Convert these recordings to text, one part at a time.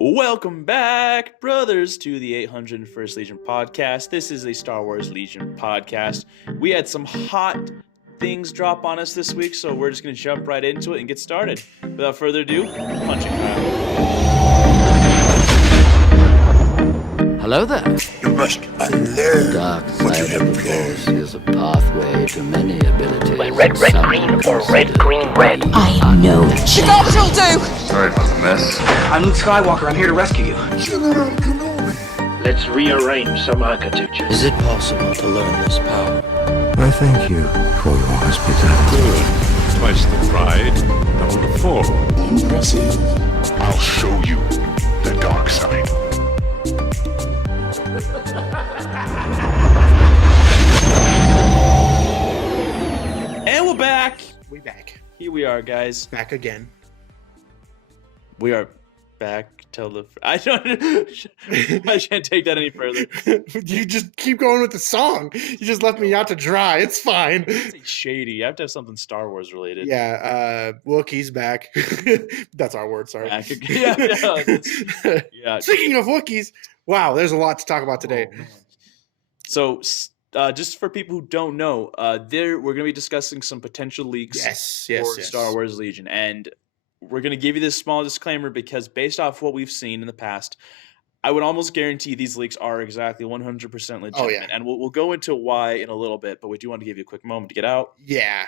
Welcome back, brothers, to the 801st Legion podcast. This is a Star Wars Legion podcast. We had some hot things drop on us this week, so we're just going to jump right into it and get started. Without further ado, punching time. Hello there. You must unlearn Dark what you side of have the learned. Force is a pathway to many abilities. Red, some green, or considered red, green, red. I know The dogs will do! Sorry about the mess. I'm Luke Skywalker. I'm here to rescue you. General Kenobi. Let's rearrange some architecture. Is it possible to learn this power? I thank you for your hospitality. Twice the pride, double the fall. Impressive. I'll show you the dark side. And we're back. We back. Here we are, guys. Back again. We are back. Tell the... I don't... I can't take that any further. You just keep going with the song. You just left me out to dry. It's fine. It's shady. You have to have something Star Wars related. Yeah, Wookiees back. That's our word, sorry. Back again. Yeah. Speaking of Wookiees, wow, there's a lot to talk about today. Oh, man. So, just for people who don't know, we're going to be discussing some potential leaks for Star Wars Legion. And we're going to give you this small disclaimer because based off what we've seen in the past, I would almost guarantee these leaks are exactly 100% legitimate. Oh, yeah. And we'll go into why in a little bit, but we do want to give you a quick moment to get out. Yeah.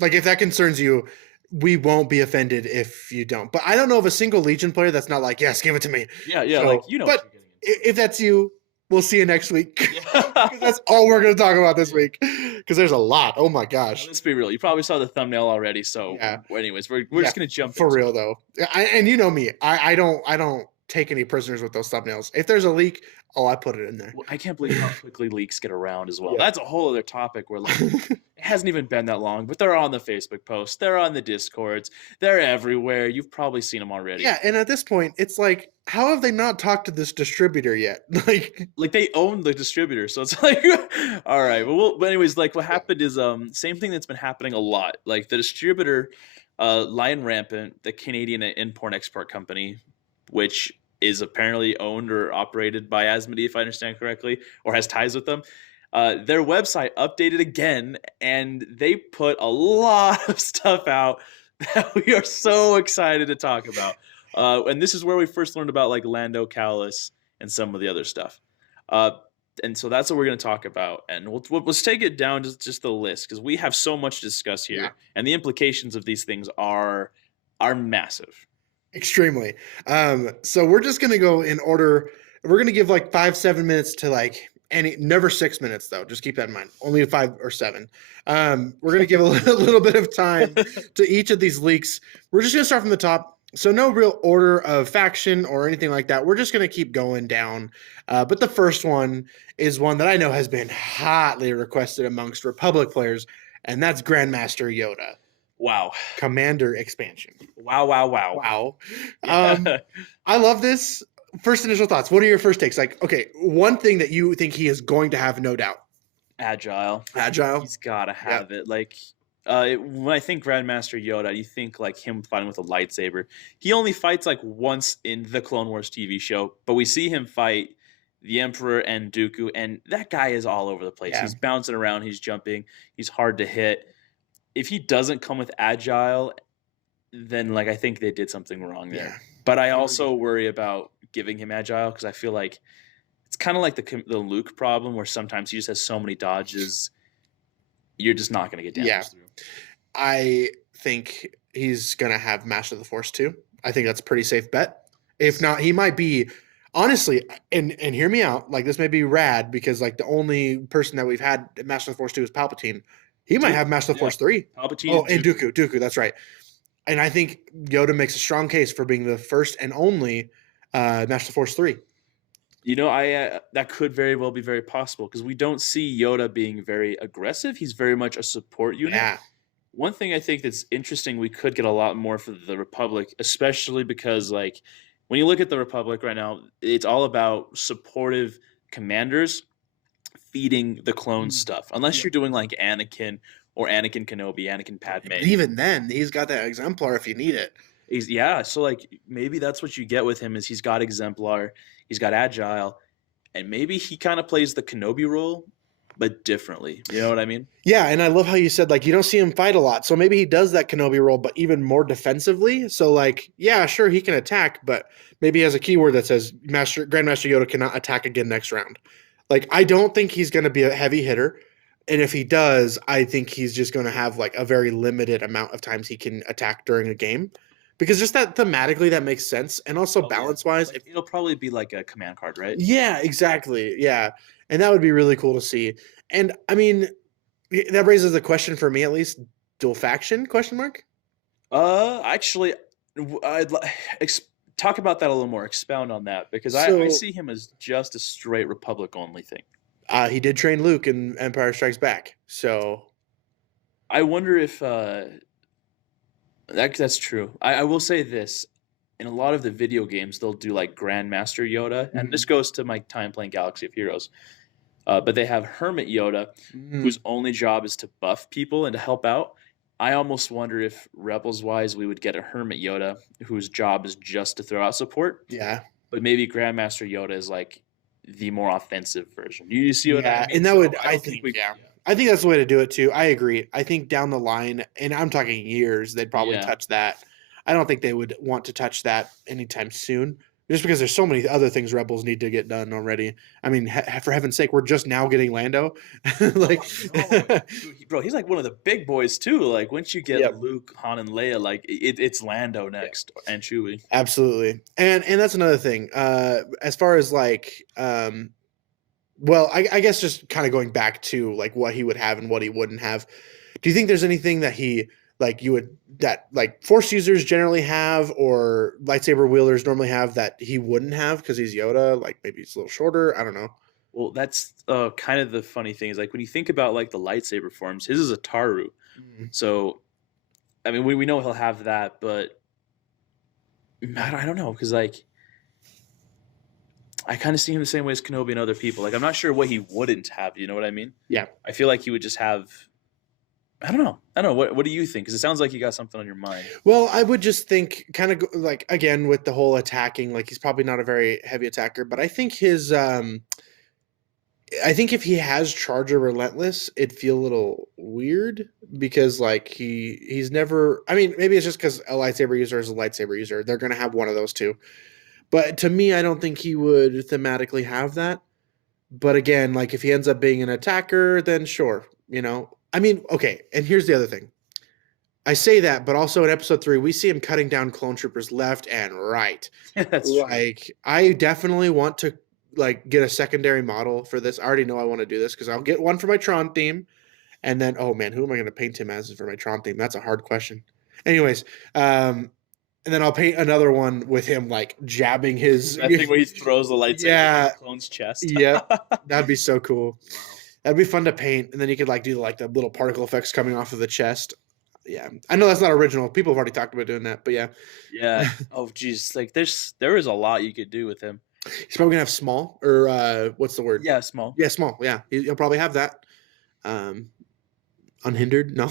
Like, if that concerns you, we won't be offended if you don't. But I don't know of a single Legion player that's not like, yes, give it to me. Yeah, So, like, you know but what you're getting into. if that's you, we'll see you next week. Yeah. 'Cause that's all we're going to talk about this week. Because there's a lot. Oh, my gosh. Let's be real. You probably saw the thumbnail already. So, Yeah. anyways, we're Yeah, just going to jump for into real it. though. And you know me, I don't take any prisoners with those thumbnails. If there's a leak, I put it in there. Well, I can't believe how quickly leaks get around as well. Yeah. That's a whole other topic where like it hasn't even been that long, but they're on the Facebook posts, they're on the Discords, they're everywhere. You've probably seen them already. Yeah, and at this point, it's like, how have they not talked to this distributor yet? Like they own the distributor, so it's like, all right. But anyways, like what happened is same thing that's been happening a lot. Like the distributor, Lion Rampant, the Canadian import export company, which is apparently owned or operated by Asmodee, if I understand correctly, or has ties with them. Their website updated again, and they put a lot of stuff out that we are so excited to talk about. And this is where we first learned about like Lando Callis and some of the other stuff. And so that's what we're going to talk about. And let's take it down to just the list because we have so much to discuss here. Yeah. And the implications of these things are massive. Extremely. So we're just gonna go in order. We're gonna give like 5-7 minutes to like never 6 minutes though. Just keep that in mind. Only 5 or 7. We're gonna give a little bit of time to each of these leaks. We're just gonna start from the top. So no real order of faction or anything like that. We're just gonna keep going down. But the first one is one that I know has been hotly requested amongst Republic players, and that's Grandmaster Yoda. Wow. Commander expansion. Wow. Wow. Yeah. I love this. First initial thoughts. What are your first takes? Like, okay, one thing that you think he is going to have, no doubt. Agile. Agile. He's got to have it. Like, when I think Grandmaster Yoda, you think like him fighting with a lightsaber. He only fights like once in the Clone Wars TV show, but we see him fight the Emperor and Dooku, and that guy is all over the place. Yeah. He's bouncing around. He's jumping. He's hard to hit. If he doesn't come with Agile, then like I think they did something wrong there. Yeah. But I also worry about giving him Agile because I feel like it's kind of like the Luke problem where sometimes he just has so many dodges, you're just not going to get damaged through. I think he's going to have Master of the Force too. I think that's a pretty safe bet. If not, he might be, honestly, and hear me out, like this may be rad because like the only person that we've had Master of the Force 2 is Palpatine. He might have Master of the Force 3. Palpatine. Oh, and Dooku. That's right. And I think Yoda makes a strong case for being the first and only Master of the Force 3. You know, that could very well be very possible because we don't see Yoda being very aggressive. He's very much a support unit. Yeah. One thing I think that's interesting, we could get a lot more for the Republic, especially because like when you look at the Republic right now, it's all about supportive commanders feeding the clone stuff. Unless you're doing like Anakin or Anakin Kenobi, Anakin Padme. But even then, he's got that exemplar if you need it. Yeah, so, like, maybe that's what you get with him is he's got Exemplar, he's got Agile, and maybe he kinda plays the Kenobi role, but differently, you know what I mean? Yeah, and I love how you said like you don't see him fight a lot. So maybe he does that Kenobi role, but even more defensively. So like, yeah, sure he can attack, but maybe he has a keyword that says Grandmaster Yoda cannot attack again next round. Like I don't think he's going to be a heavy hitter, and if he does, I think he's just going to have like a very limited amount of times he can attack during a game, because just that thematically that makes sense, and also Oh, yeah. balance wise, Like, it'll probably be like a command card, right? yeah, exactly, yeah, and that would be really cool to see. And I mean, that raises a question for me at least. Dual faction? Question mark. Actually, I'd talk about that a little more, expound on that, because I So see him as just a straight Republic only thing. he did train Luke in Empire Strikes Back. So I wonder if that's true. I will say this. In a lot of the video games, they'll do like Grandmaster Yoda, and this goes to my time playing Galaxy of Heroes. But they have Hermit Yoda, whose only job is to buff people and to help out. I almost wonder if Rebels wise, we would get a Hermit Yoda whose job is just to throw out support. yeah, But maybe Grandmaster Yoda is like the more offensive version. You see what I yeah, mean? and that So would I I don't think we, yeah. I think that's the way to do it too. I agree. I think down the line, and I'm talking years, they'd probably Yeah. touch that. I don't think they would want to touch that anytime soon, just because there's so many other things Rebels need to get done already. I mean, for heaven's sake, we're just now getting Lando. Like, No, bro, he's like one of the big boys too. Like once you get Yep. Luke, Han, and Leia, like it's Lando next and Chewie. absolutely. And that's another thing. As far as like, well, I guess just kind of going back to like what he would have and what he wouldn't have. Do you think there's anything that he like you would that like Force users generally have or lightsaber wielders normally have that he wouldn't have because he's Yoda? Like maybe he's a little shorter. I don't know. Well, that's kind of the funny thing is like when you think about like the lightsaber forms, his is a Taru. So, I mean, we know he'll have that, but I don't know because like I kind of see him the same way as Kenobi and other people. Like I'm not sure what he wouldn't have. You know what I mean? Yeah. I feel like he would just have. I don't know. What do you think? Because it sounds like you got something on your mind. Well, I would just think kind of like again with the whole attacking, like he's probably not a very heavy attacker, but I think his I think if he has Charger Relentless, it'd feel a little weird because like he's never I mean, maybe it's just because a lightsaber user is a lightsaber user. They're gonna have one of those two. But to me, I don't think he would thematically have that. But again, like if he ends up being an attacker, then sure, you know. I mean, okay, and here's the other thing. I say that, but also in episode 3, we see him cutting down clone troopers left and right. That's true. Like, I definitely want to like get a secondary model for this. I already know I want to do this because I'll get one for my Tron theme. And then, oh man, who am I going to paint him as for my Tron theme? That's a hard question. Anyways, and then I'll paint another one with him like jabbing his That thing where he throws the lightsaber Yeah. in the clone's chest. Yeah, that'd be so cool. That'd be fun to paint, and then you could like do like the little particle effects coming off of the chest. Yeah, I know that's not original. People have already talked about doing that, but yeah, Yeah. Oh, geez. Like there is a lot you could do with him. he's probably gonna have small or what's the word? Yeah, small. Yeah, small. Yeah, he'll probably have that. Unhindered? No.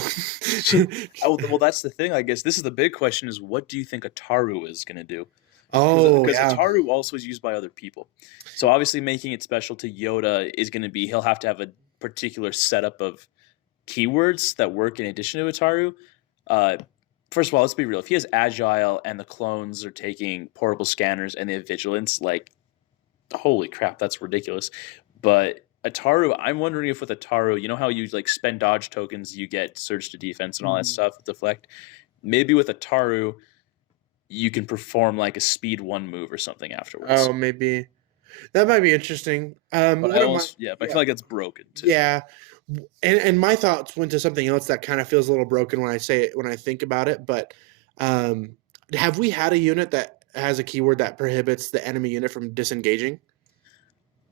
Oh, well, that's the thing. I guess this is the big question: is what do you think Ataru is going to do? Oh, Because yeah. Ataru also is used by other people. So obviously, making it special to Yoda is going to be he'll have to have a particular setup of keywords that work in addition to Ataru. First of all, let's be real. If he has Agile and the clones are taking portable scanners and they have Vigilance, like, holy crap, that's ridiculous. But Ataru, I'm wondering if with Ataru, you know how you like spend dodge tokens, you get surge to defense and all that stuff with deflect. Maybe with Ataru, you can perform like a speed 1 move or something afterwards. Oh, maybe that might be interesting. But one I of my- also, I feel like it's broken too. Yeah. And my thoughts went to something else that kind of feels a little broken when I say it, when I think about it. But have we had a unit that has a keyword that prohibits the enemy unit from disengaging?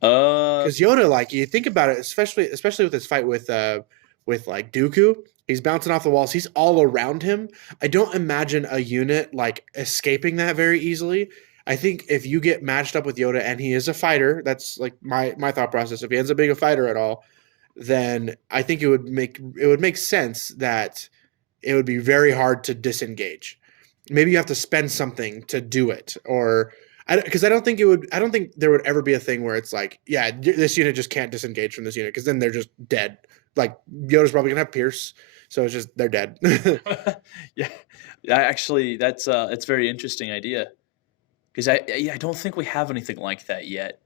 Because Yoda, like you think about it, especially with his fight with like Dooku, he's bouncing off the walls. He's all around him. I don't imagine a unit like escaping that very easily. I think if you get matched up with Yoda and he is a fighter, that's like my thought process. If he ends up being a fighter at all, then I think it would make sense that it would be very hard to disengage. maybe you have to spend something to do it, or because I don't think there would ever be a thing where it's like, yeah, this unit just can't disengage from this unit because then they're just dead. Like Yoda's probably gonna have Pierce, so it's just they're dead. Yeah, yeah. Actually, that's it's a very interesting idea because I don't think we have anything like that yet,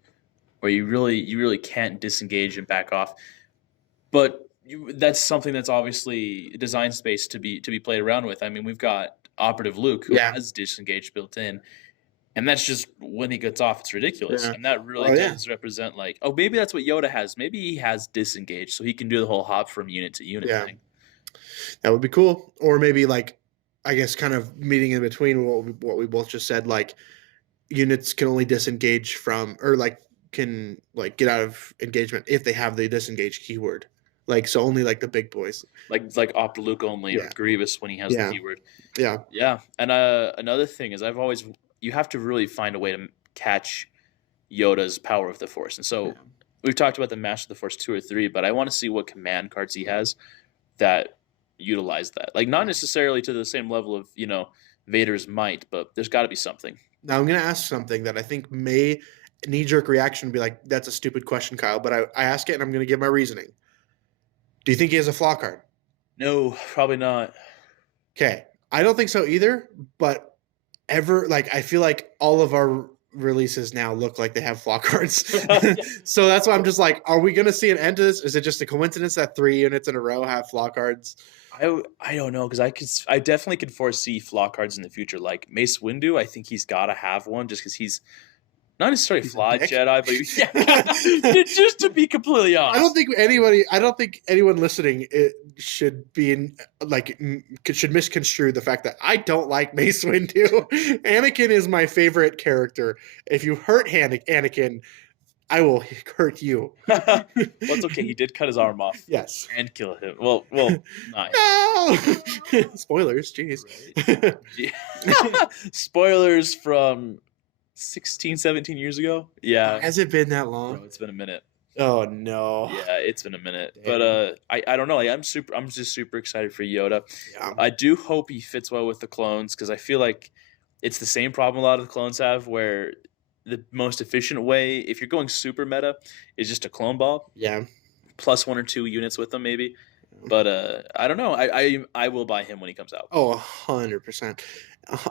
where you really can't disengage and back off. But that's something that's obviously design space to be played around with. I mean, we've got Operative Luke who Yeah. has disengage built in, and that's just when he gets off, it's ridiculous. Yeah. And that really Oh, yeah. does represent like, oh, maybe that's what Yoda has. Maybe he has disengage, so he can do the whole hop from unit to unit Yeah. thing. That would be cool. Or maybe like, I guess kind of meeting in between what we both just said, like units can only disengage from, or like can like get out of engagement if they have the disengage keyword. Like, so only like the big boys. Like Opera Luke only, or Yeah. Grievous when he has Yeah. the keyword. Yeah. Yeah, and another thing is you have to really find a way to catch Yoda's power of the Force, and so we've talked about the Master of the Force 2 or 3, but I want to see what command cards he has that utilize that. Like not necessarily to the same level of Vader's might, but there's got to be something. Now I'm going to ask something that I think may knee-jerk reaction be like, that's a stupid question, Kyle, but I ask it and I'm going to give my reasoning. Do you think he has a flaw card? No, probably not. Okay. I don't think so either, but I feel like all of our releases now look like they have flaw cards. So that's why I'm just like, are we going to see an end to this? Is it just a coincidence that 3 units in a row have flaw cards? I don't know, because I definitely could foresee flaw cards in the future. Like Mace Windu, I think he's got to have one just because he's not necessarily He's a flawed dick. Jedi, but just to be completely honest. I don't think anyone listening should be should misconstrue the fact that I don't like Mace Windu. Anakin is my favorite character. If you hurt Anakin, I will hurt you. Well, it's okay. He did cut his arm off Yes. and kill him. Well, nice. No. Spoilers, jeez. Spoilers from 16, 17 years ago. Yeah. Has it been that Bro, long? it's been a minute. Oh no. Yeah, it's been a minute. Damn. But I don't know. Like, I'm just super excited for Yoda. Yeah. I do hope he fits well with the clones, because I feel like it's the same problem a lot of the clones have, where the most efficient way, if you're going super meta, is just a clone ball Yeah. plus 1 or 2 units with them maybe. But I don't know. I will buy him when he comes out. Oh, 100%.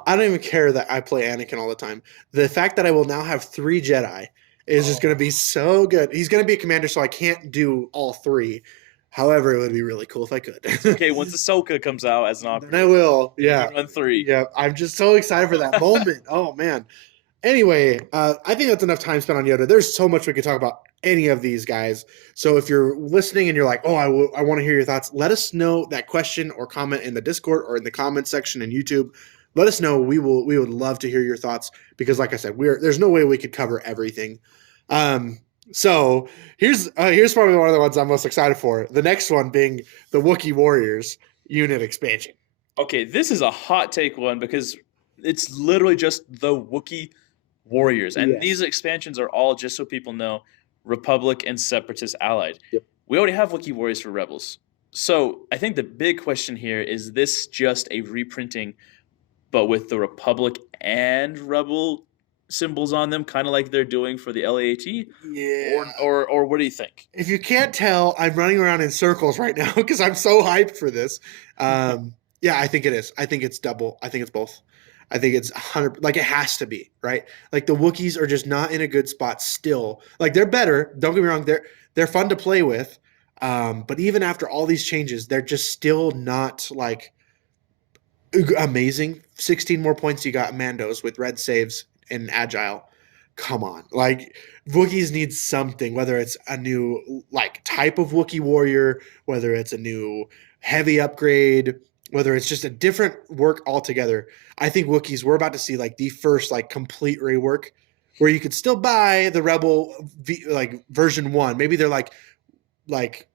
I don't even care that I play Anakin all the time. The fact that I will now have 3 Jedi is just going to be so good. He's going to be a commander, so I can't do all 3. However, it would be really cool if I could. Okay, once Ahsoka comes out as an Then operator, I will. you Yeah. can run 3. Yeah. I'm just so excited for that moment. Oh, man. Anyway, I think that's enough time spent on Yoda. There's so much we could talk about any of these guys. So if you're listening and you're like, oh, I want to hear your thoughts, let us know that question or comment in the Discord or in the comment section in YouTube. Let us know. We would love to hear your thoughts, because like I said, there's no way we could cover everything. So here's probably one of the ones I'm most excited for. The next one being the Wookiee Warriors unit expansion. Okay, this is a hot take one, because it's literally just the Wookiee Warriors. And Yes. these expansions are all, just so people know, Republic and Separatist allied. Yep. We already have Wookiee Warriors for Rebels. So I think the big question here is this just a reprinting, but with the Republic and Rebel symbols on them, kind of like they're doing for the LAAT? Yeah. Or what do you think? If you can't tell, I'm running around in circles right now because I'm so hyped for this. Yeah, I think it is. I think it's double. I think it's both. I think it's 100. Like, it has to be, right? Like, the Wookiees are just not in a good spot still. Like, they're better. Don't get me wrong. They're fun to play with. But even after all these changes, they're just still not like amazing. 16 more points you got Mandos with red saves and agile. Come on. Like, Wookiees need something, whether it's a new like type of Wookiee warrior, whether it's a new heavy upgrade, whether it's just a different work altogether. I think Wookiees, we're about to see like the first like complete rework where you could still buy the Rebel version 1. Maybe they're like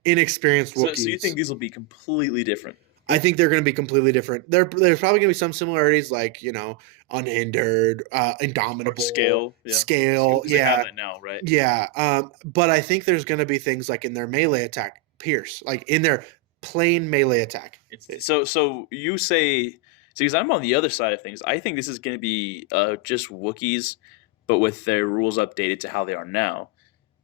inexperienced Wookiees. So you think these will be completely different? I think they're going to be completely different. There's probably going to be some similarities, like, unhindered, indomitable, Scale. Yeah. scale. 'Cause they Yeah. have that now, right? Yeah. But I think there's going to be things like in their melee attack, Pierce, like in their plain melee attack. So you say, See, because I'm on the other side of things. I think this is going to be just Wookiees, but with their rules updated to how they are now.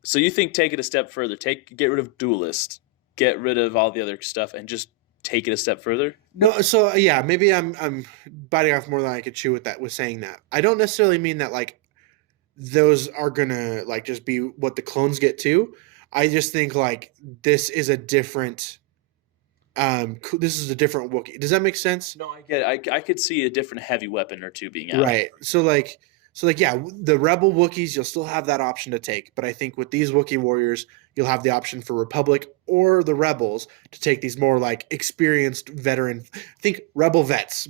So you think take it a step further, get rid of duelist, get rid of all the other stuff, and just take it a step further? No, so yeah, maybe I'm biting off more than I could chew with saying that. I don't necessarily mean that like those are gonna like just be what the clones get to. I just think like this is a different Wookiee. Does that make sense? No, I get it. I could see a different heavy weapon or two being added. Right. So like yeah, the rebel Wookiees you'll still have that option to take, but I think with these Wookiee warriors you'll have the option for Republic or the rebels to take these more like experienced veteran. Think rebel vets,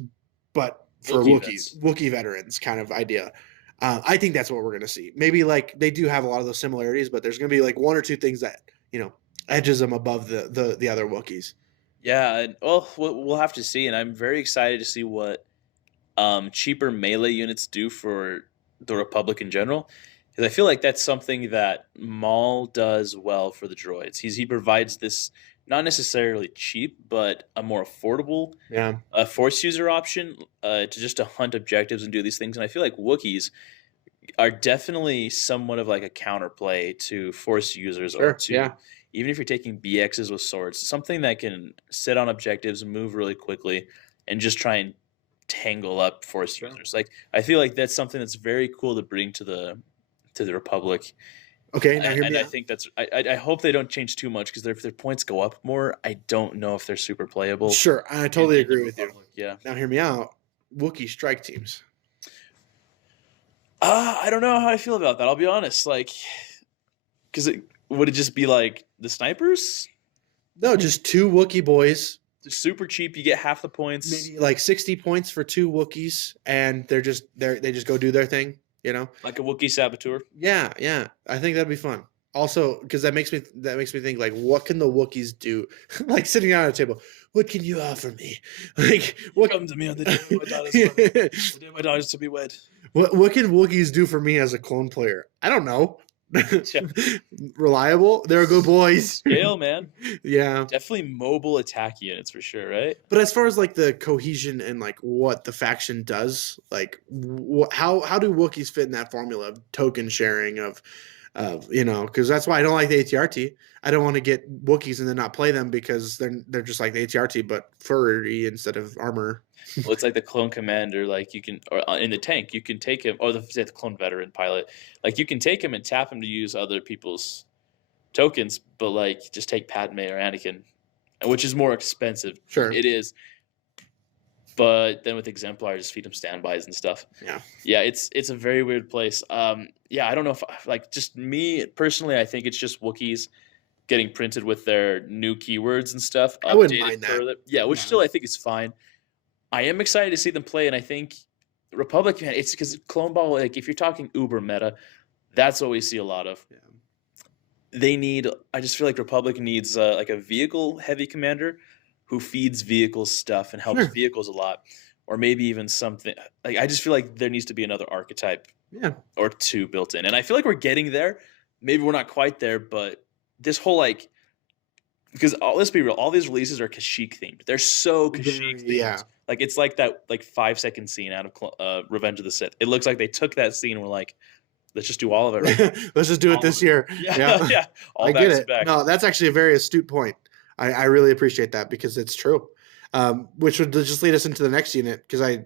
but for Wookiees, Wookiee veterans kind of idea. I think that's what we're gonna see. Maybe like they do have a lot of those similarities, but there's gonna be like one or two things that edges them above the other Wookiees. Yeah, and we'll have to see, and I'm very excited to see what cheaper melee units do for the Republic in general, because I feel like that's something that Maul does well for the droids. He provides this not necessarily cheap, but a more affordable Force user option to hunt objectives and do these things. And I feel like Wookiees are definitely somewhat of like a counterplay to Force users, or to even if you're taking BXs with swords, something that can sit on objectives, move really quickly, and just try and tangle up Force users. Like I feel like that's something that's very cool to bring to the Republic. Okay, now and I think that's I hope they don't change too much, because if their points go up more, I don't know if they're super playable. Sure, I totally agree with you. Yeah. Now hear me out. Wookiee strike teams. I don't know how I feel about that. I'll be honest. Like, because would it just be like the snipers? No, just two Wookiee boys. They're super cheap. You get half the points. Maybe like 60 points for two Wookiees, and they just go do their thing. Like a Wookiee saboteur. Yeah. I think that'd be fun. Also, because that makes me think like, what can the Wookiees do? Like sitting down at a table, what can you offer me? Like, what come to me on the day my daughter's the day my daughter's to be wed. What can Wookiees do for me as a clone player? I don't know. Reliable. They're good boys. Scale, man. Yeah. Definitely mobile attack units for sure, right? But as far as like the cohesion and like what the faction does, like how do Wookiees fit in that formula of token sharing of because that's why I don't like the ATRT. I don't want to get Wookiees and then not play them because they're just like the ATRT but furry instead of armor. Well, it's like the clone commander, like you can, or in the tank, you can take him, or the clone veteran pilot, like you can take him and tap him to use other people's tokens, but like just take Padme or Anakin, which is more expensive. Sure, it is. But then with Exemplar, just feed them standbys and stuff. Yeah, it's a very weird place. Yeah, I don't know if like just me personally, I think it's just Wookiees getting printed with their new keywords and stuff. I wouldn't mind that. Further. Yeah, which still I think is fine. I am excited to see them play, and I think Republic, man, it's because Clone Ball, like if you're talking uber meta, that's what we see a lot of. Yeah. I just feel like Republic needs like a vehicle heavy commander who feeds vehicles stuff and helps vehicles a lot, or maybe even something like, I just feel like there needs to be another archetype or two built in. And I feel like we're getting there. Maybe we're not quite there, but this whole like, because let's be real, all these releases are Kashyyyk themed. They're so Kashyyyk themed. Yeah. Like it's like that like 5-second scene out of Revenge of the Sith. It looks like they took that scene and were like, let's just do all of it. Right Let's just do it this year. Yeah. I get it. No, that's actually a very astute point. I really appreciate that because it's true. Which would just lead us into the next unit because I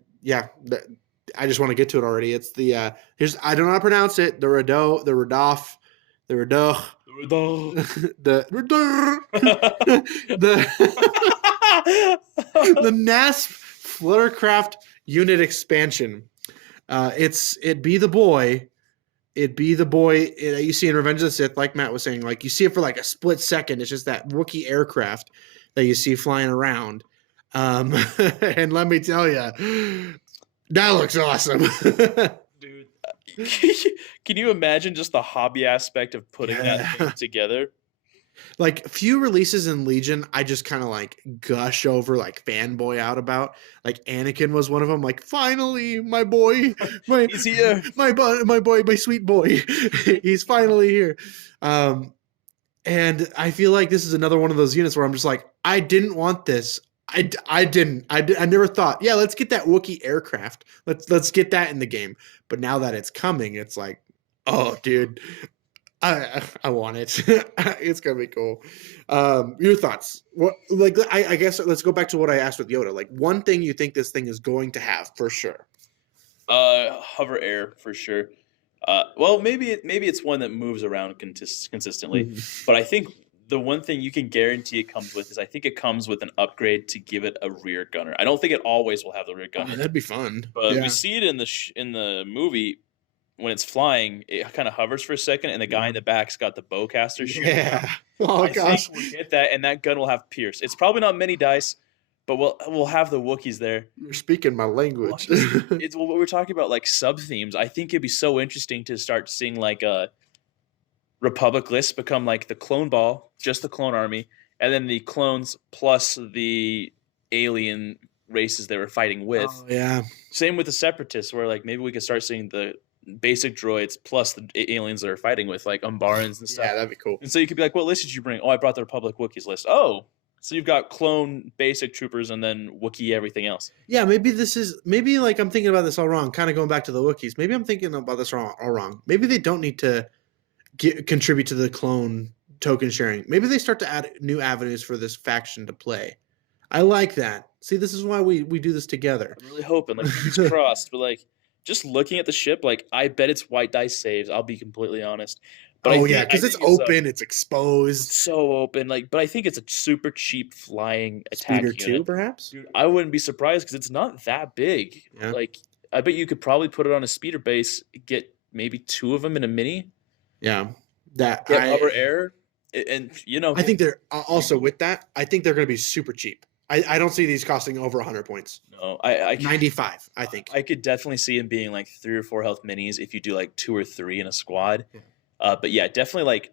just want to get to it already. It's the I don't know how to pronounce it. The Radoff, the NASP Fluttercraft unit expansion. It'd be the boy you see in Revenge of the Sith, like Matt was saying, like you see it for like a split second. It's just that Wookiee aircraft that you see flying around. And let me tell you, that looks awesome. Dude, can you imagine just the hobby aspect of putting that thing together? Like few releases in Legion, I just kind of like gush over, like fanboy out about. Like Anakin was one of them. Like finally, my boy, he's here. My boy, my sweet boy, he's finally here. And I feel like this is another one of those units where I'm just like, I didn't want this. I didn't. I never thought, yeah, let's get that Wookiee aircraft. Let's get that in the game. But now that it's coming, it's like, oh, dude, I want it. It's gonna be cool. Your thoughts? What, like, I guess let's go back to what I asked with Yoda. Like, one thing you think this thing is going to have for sure. Hover air for sure. Well, maybe it's one that moves around consistently, but I think the one thing you can guarantee it comes with is I think it comes with an upgrade to give it a rear gunner. I don't think it always will have the rear Oh, gunner, that'd be fun. but Yeah. we see it in the movie when it's flying. It kind of hovers for a second, and the guy in the back's got the bowcaster shooting. Yeah. Oh I gosh. think we'll get that, and that gun will have Pierce. It's probably not many dice, but we'll have the Wookiees there. You're speaking my language. It's what we're talking about, like sub themes. I think it'd be so interesting to start seeing like Republic lists become like the clone ball, just the clone army, and then the clones plus the alien races they were fighting with. Oh, yeah. Same with the separatists, where like maybe we could start seeing the basic droids plus the aliens that are fighting with, like Umbarans and stuff. Yeah, that'd be cool. And so you could be like, what list did you bring? Oh, I brought the Republic Wookiees list. Oh, so you've got clone basic troopers and then Wookiee everything else. Yeah, maybe like I'm thinking about this all wrong. Kind of going back to the Wookiees. Maybe I'm thinking about this all wrong. Maybe they don't need to contribute to the clone token sharing. Maybe they start to add new avenues for this faction to play. I like that. See, this is why we do this together. I'm really hoping, like, fingers crossed. But like, just looking at the ship, like, I bet it's white dice saves. I'll be completely honest. But Yeah, because it's open, it's exposed. so open. Like, but I think it's a super cheap flying attack Speeder unit. 2, perhaps? Dude, I wouldn't be surprised because it's not that big. Yeah. Like, I bet you could probably put it on a speeder base, get maybe 2 of them in a mini, Yeah. get hover air, and you know. I think they're also with that. I think they're going to be super cheap. I don't see these costing over 100 points. No, I 95, I think. I could definitely see them being like 3 or 4 health minis if you do like 2 or 3 in a squad. Yeah. But yeah, definitely like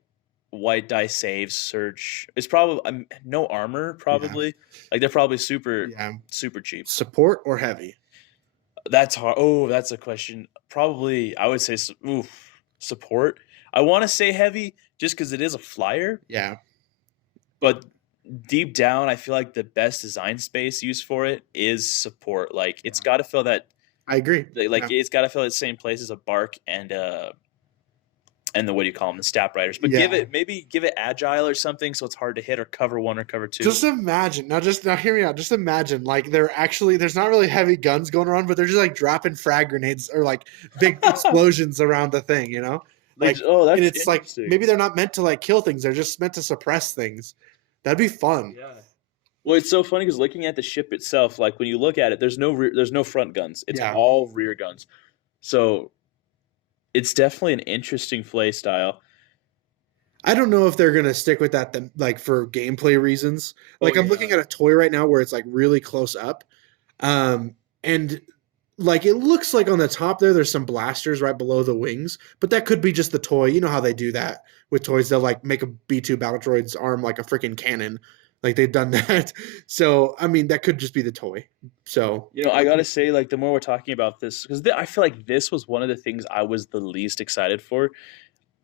white die saves, surge. It's probably no armor, probably. Like they're probably super cheap. Support or heavy? That's hard. Oh, that's a question. Probably, I would say support. I want to say heavy just because it is a flyer. Yeah. But deep down, I feel like the best design space used for it is support. Like it's got to fill that. I agree. Like it's got to fill that same place as a bark and the what do you call them, the stat riders. But give it agile or something so it's hard to hit, or cover 1 or cover 2. Just imagine now. Hear me out. Just imagine like there's not really heavy guns going around, but they're just like dropping frag grenades or like big explosions around the thing. You know, Like, oh, that's and it's like interesting. maybe they're not meant to like kill things; they're just meant to suppress things. That'd be fun. Yeah. Well, it's so funny because looking at the ship itself, like when you look at it, there's no front guns. It's all rear guns. So it's definitely an interesting play style. I don't know if they're gonna stick with that, like for gameplay reasons. Like I'm looking at a toy right now where it's like really close up, and like it looks like on the top there's some blasters right below the wings, but that could be just the toy. You know how they do that with toys? They'll like make a B2 battle droid's arm like a freaking cannon. Like they've done that. So I mean, that could just be the toy. So I gotta say, like the more we're talking about this, because I feel like this was one of the things I was the least excited for.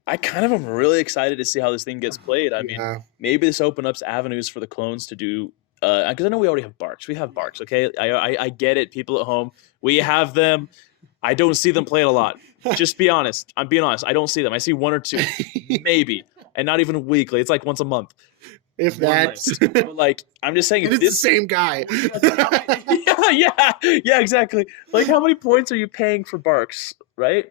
I kind of am really excited to see how this thing gets played. I mean, maybe this opens up avenues for the clones to do. Because I know we already have barks. We have barks, okay? I get it. People at home, we have them. I don't see them playing a lot. Just be honest. I'm being honest. I don't see them. I see 1 or 2, maybe, and not even weekly. It's like once a month. If that, but like, I'm just saying, it's the same guy. yeah, exactly. Like, how many points are you paying for barks, right?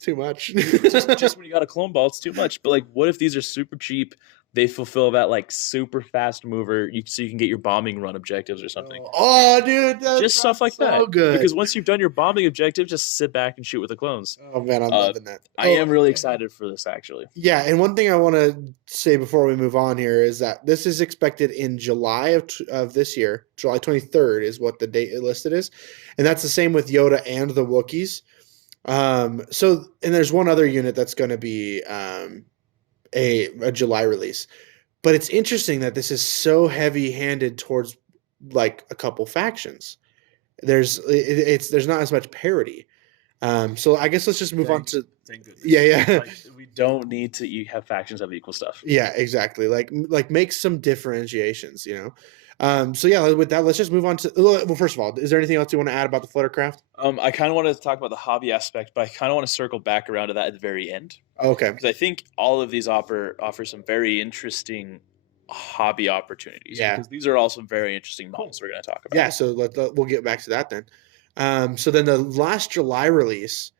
Too much. just when you got a clone ball, it's too much. But like, what if these are super cheap? They fulfill that like super fast mover, so you can get your bombing run objectives or something. Oh, dude, just stuff like that. So good. Because once you've done your bombing objective, just sit back and shoot with the clones. Oh man, I'm loving that. I am really excited for this, actually. Yeah, and one thing I want to say before we move on here is that this is expected in July of this year. July 23rd is what the date listed is, and that's the same with Yoda and the Wookiees. So, and there's one other unit that's going to be a July release, but it's interesting that this is so heavy-handed towards like a couple factions. There's not as much parity. So I guess let's just move on to yeah. Like, we don't need to have factions have equal stuff. Yeah, exactly. Like make some differentiations, So yeah, with that, let's just move on to. Well, first of all, is there anything else you want to add about the Fluttercraft? I kind of want to talk about the hobby aspect, but I kind of want to circle back around to that at the very end Okay. because I think all of these offer some very interesting hobby opportunities. Yeah. Because these are all some very interesting models we're going to talk about. Yeah, so we'll get back to that then. So then the last July release,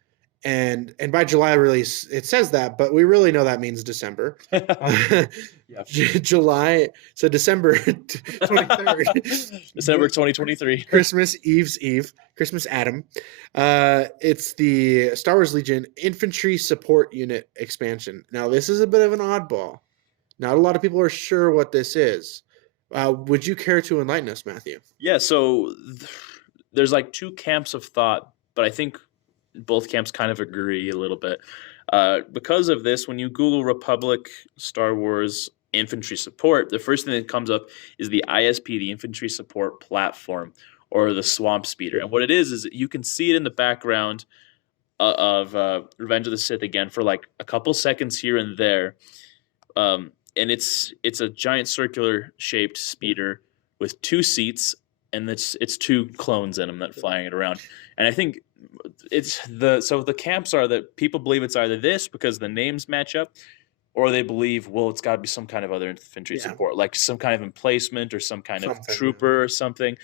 and by July release it says that, but we really know that means December. Yeah. July, so December 23rd, December 2023. Christmas Eve, Christmas Adam. It's the Star Wars Legion Infantry Support Unit expansion. Now this is a bit of an oddball. Not a lot of people are sure what this is. Would you care to enlighten us, Matthew? Yeah, so there's like two camps of thought, but I think both camps kind of agree a little bit. Because of this, when you Google Republic Star Wars infantry support, the first thing that comes up is the ISP, the Infantry Support Platform, or the Swamp Speeder. And what it is you can see it in the background of Revenge of the Sith again for like a couple seconds here and there. And it's a giant circular shaped speeder with two seats, and it's two clones in them that flying it around. And I think the camps are that people believe it's either this because the names match up, or they believe, well, it's got to be some kind of other infantry support, like some kind of emplacement or some kind of trooper or something.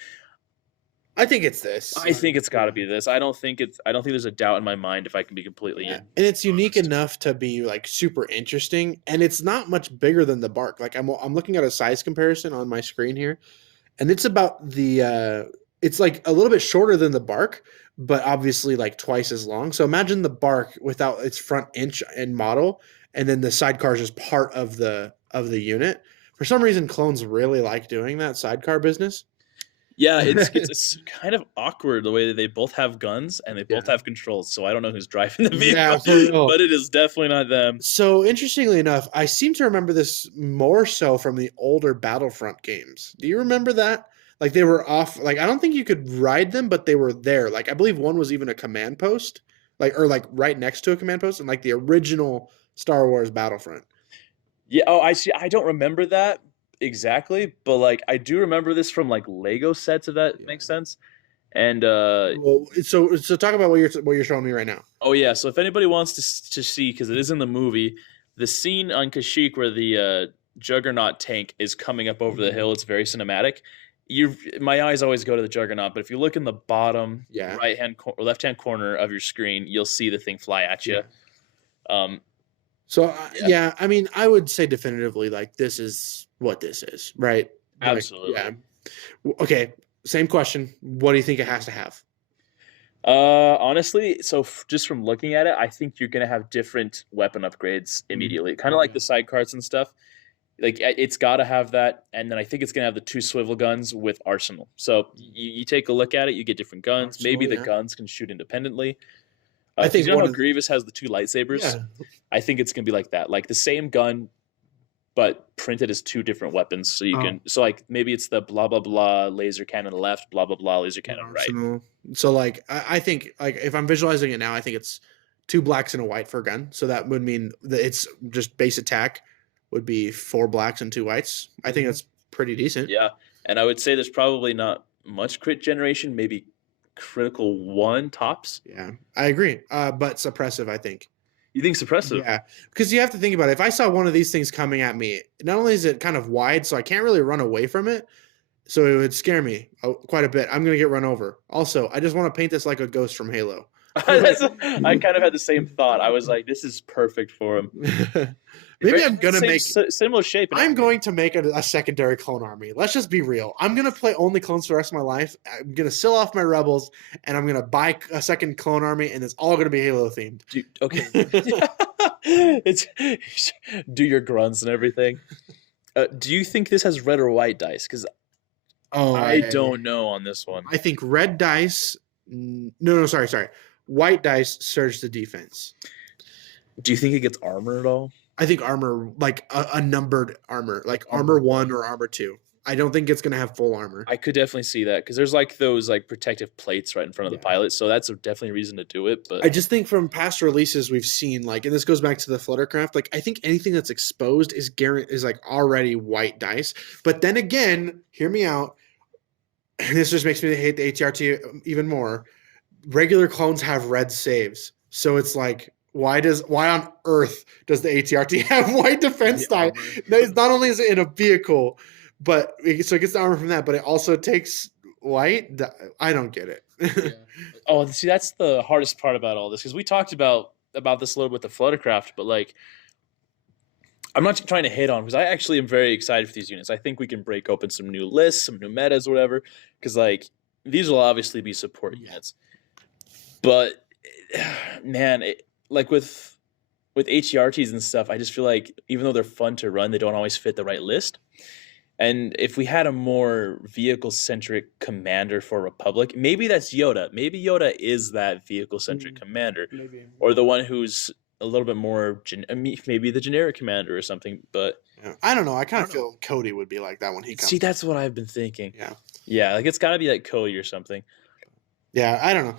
I think it's this. I think it's got to be this. I don't think there's a doubt in my mind, if I can be completely and it's unique enough to be like super interesting, and it's not much bigger than the Bark. Like I'm looking at a size comparison on my screen here, and it's about it's like a little bit shorter than the Bark, but obviously like twice as long. So imagine the Bark without its front inch and model, and then the sidecar is just part of the unit. For some reason, clones really like doing that sidecar business. Yeah, it's kind of awkward the way that they both have guns and they both have controls. So I don't know who's driving the vehicle, but it is definitely not them. So interestingly enough, I seem to remember this more so from the older Battlefront games. Do you remember that? Like they were off. Like I don't think you could ride them, but they were there. Like I believe one was even a command post, like right next to a command post, and like the original Star Wars Battlefront. Yeah. Oh, I see. I don't remember that exactly, but like I do remember this from like Lego sets, if that makes sense. And well, so talk about what you're showing me right now. Oh yeah, so if anybody wants to see, because it is in the movie, the scene on Kashyyyk where the Juggernaut tank is coming up over the hill, it's very cinematic. My eyes always go to the Juggernaut, but if you look in the bottom left hand corner of your screen, you'll see the thing fly at you. Yeah, I mean, I would say definitively, like, this is what this is, right? Absolutely. Like, yeah. Okay, same question. What do you think it has to have? Honestly, so just from looking at it, I think you're going to have different weapon upgrades immediately. Kind of like the side carts and stuff. Like, it's got to have that, and then I think it's going to have the 2 swivel guns with arsenal. So you take a look at it, you get different guns. Arsenal, maybe the guns can shoot independently. I think you know how Grievous has the 2 lightsabers? Yeah. I think it's going to be like that. Like the same gun, but printed as 2 different weapons. So you can, so like maybe it's the blah, blah, blah laser cannon left, blah, blah, blah laser cannon right. So like, I think like if I'm visualizing it now, I think it's 2 blacks and a white for a gun. So that would mean that it's just base attack would be 4 blacks and 2 whites. I think that's pretty decent. Yeah. And I would say there's probably not much crit generation, maybe critical 1 tops. Yeah, I agree. But suppressive, I think. You think suppressive? Yeah, because you have to think about it. If I saw one of these things coming at me, not only is it kind of wide, so I can't really run away from it, so it would scare me quite a bit. I'm going to get run over. Also, I just want to paint this like a ghost from Halo. I kind of had the same thought. I was like, this is perfect for him. Maybe I'm going to make similar shape. I'm going to make a secondary clone army. Let's just be real. I'm going to play only clones for the rest of my life. I'm going to sell off my rebels, and I'm going to buy a second clone army, and it's all going to be Halo themed. Okay. It's do your grunts and everything. Do you think this has red or white dice? Because I don't know on this one. I think red dice. No, sorry. White dice surge the defense. Do you think it gets armor at all? I think armor, like a numbered armor, like armor 1 or armor 2. I don't think it's going to have full armor. I could definitely see that because there's like those like protective plates right in front of the Yeah. pilot, so that's definitely a reason to do it. But I just think from past releases we've seen, like, and this goes back to the Fluttercraft, like I think anything that's exposed is like already white dice. But then again, hear me out. This just makes me hate the ATRT even more. Regular clones have red saves, so it's like, why on earth does the ATRT have white defense die? It's not only is it in a vehicle, but so it gets the armor from that, but it also takes white. I don't get it. yeah. Oh, see, that's the hardest part about all this because we talked about this a little bit with the Fluttercraft, but like, I'm not trying to hate on because I actually am very excited for these units. I think we can break open some new lists, some new metas, whatever. Because like these will obviously be support units, but man, like with HERTs and stuff, I just feel like even though they're fun to run, they don't always fit the right list. And if we had a more vehicle-centric commander for Republic, maybe that's Yoda. Maybe Yoda is that vehicle-centric commander, Maybe. or the one who's a little bit more, maybe the generic commander or something. But Yeah. I don't know. I kind of feel Cody would be like that when he comes. see, that's what I've been thinking. Yeah. Like it's got to be like Cody or something. Yeah, I don't know.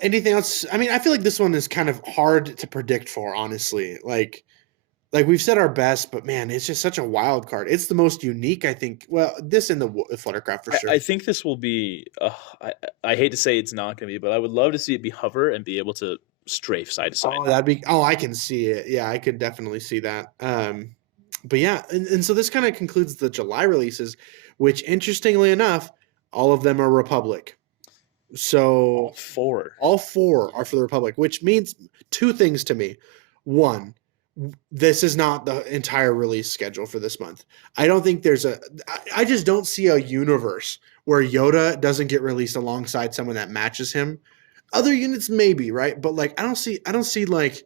Anything else? I mean, I feel like this one is kind of hard to predict for, honestly. Like we've said our best, but man, it's just such a wild card. It's the most unique, I think. Well, this in the Fluttercraft for sure. I think this will be. I hate to say it's not going to be, but I would love to see it be hover and be able to strafe side to side. Oh, that'd be. Oh, I can see it. Yeah, I could definitely see that. But yeah, and so this kind of concludes the July releases, which interestingly enough, all of them are Republic. So all four are for the Republic, which means two things to me. One, this is not the entire release schedule for this month. I don't think I just don't see a universe where Yoda doesn't get released alongside someone that matches him. Other units maybe, right? But like I don't see like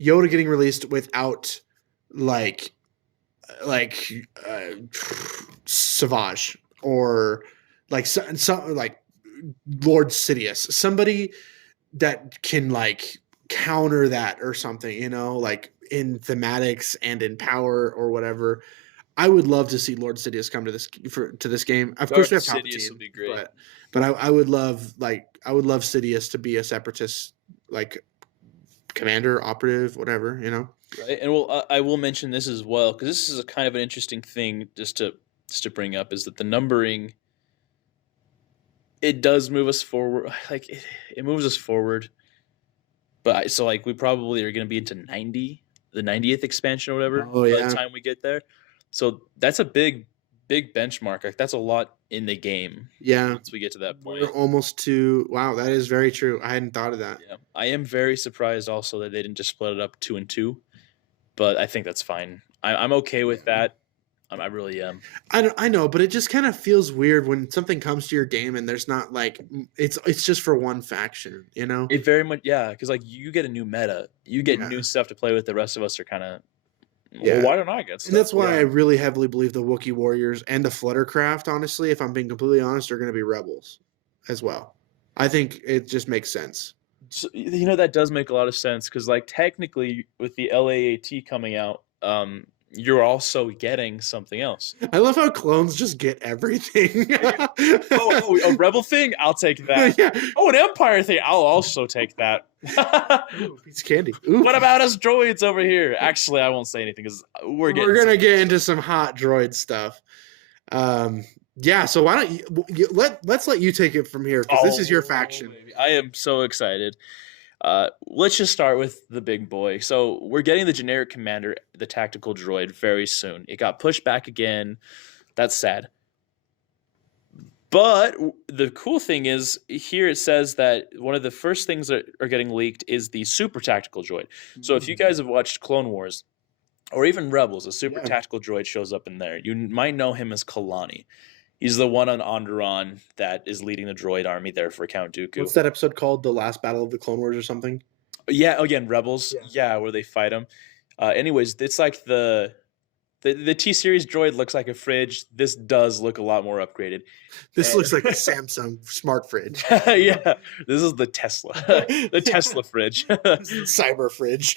Yoda getting released without like Savage or like some like Lord Sidious, somebody that can like counter that or something, you know, like in thematics and in power or whatever. I would love to see Lord Sidious come to this game. Of course, we have Palpatine, would be great. but I would love Sidious to be a separatist like commander, operative, whatever, you know. Right, and I will mention this as well because this is a kind of an interesting thing just to bring up is that the numbering. It does move us forward. Like it moves us forward, but so like we probably are going to be into 90, the 90th expansion or whatever. Oh, by yeah. the time we get there. So that's a big benchmark. Like that's a lot in the game. Yeah. Once we get to that point, We're almost to. Wow, that is very true. I hadn't thought of that. Yeah, I am very surprised also that they didn't just split it up 2 and 2, but I think that's fine. I'm okay with that. I really am. I know, but it just kind of feels weird when something comes to your game and there's not like it's just for one faction, you know? It very much because like you get a new meta, you get new stuff to play with. The rest of us are kind of why don't I get stuff? And that's why I really heavily believe the Wookiee Warriors and the Fluttercraft, honestly, if I'm being completely honest, are going to be rebels as well. I think it just makes sense. So, you know, that does make a lot of sense because like technically with the LAAT coming out, you're also getting something else. I love how clones just get everything. A rebel thing? I'll take that. Yeah. Oh, an empire thing? I'll also take that. Ooh, piece of candy. Ooh. What about us droids over here? Actually, I won't say anything because we're gonna get into some hot droid stuff. Yeah. So why don't let's let you take it from here because this is your faction. Baby. I am so excited. Let's just start with the big boy. So we're getting the generic commander, the tactical droid, very soon. It got pushed back again. That's sad. But the cool thing is here it says that one of the first things that are getting leaked is the super tactical droid. So if you guys have watched Clone Wars or even Rebels, a super tactical droid shows up in there. You might know him as Kalani. He's the one on Onderon that is leading the droid army there for Count Dooku. What's that episode called? The Last Battle of the Clone Wars or something? Yeah, again, Rebels. Yeah, where they fight him. Anyways, it's like the The T series droid looks like a fridge. This does look a lot more upgraded. This And- looks like a Samsung smart fridge. Yeah, this is the Tesla, the Tesla fridge, Cyber fridge.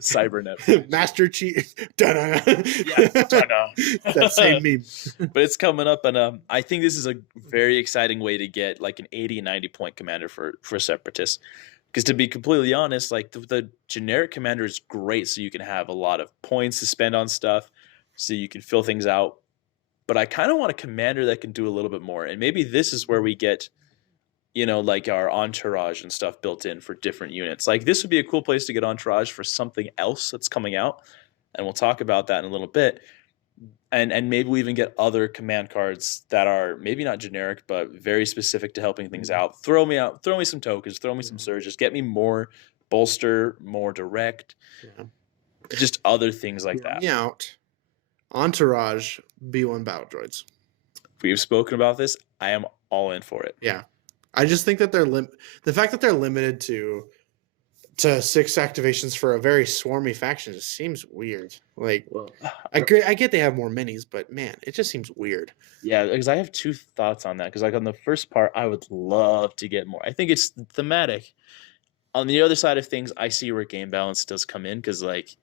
Cybernet fridge. Master Chief. Dun-dun. Yeah, ta-da. That same meme. But it's coming up, and I think this is a very exciting way to get like an 80, 90 point commander for Separatists. Because to be completely honest, like the generic commander is great, so you can have a lot of points to spend on stuff, so you can fill things out. But I kind of want a commander that can do a little bit more, and maybe this is where we get, like our entourage and stuff built in for different units. Like this would be a cool place to get entourage for something else that's coming out, and we'll talk about that in a little bit. And maybe we even get other command cards that are maybe not generic, but very specific to helping things out. Throw me some tokens, throw me some surges, get me more bolster, more direct, just other things like that. Me out. Entourage B1 battle droids. We've spoken about this. I am all in for it. Yeah. I just think that the fact that they're limited to 6 activations for a very swarmy faction just seems weird. Like, I get they have more minis, but man, it just seems weird. Yeah, because I have 2 thoughts on that. Because like on the first part, I would love to get more. I think it's thematic. On the other side of things, I see where game balance does come in. Because like,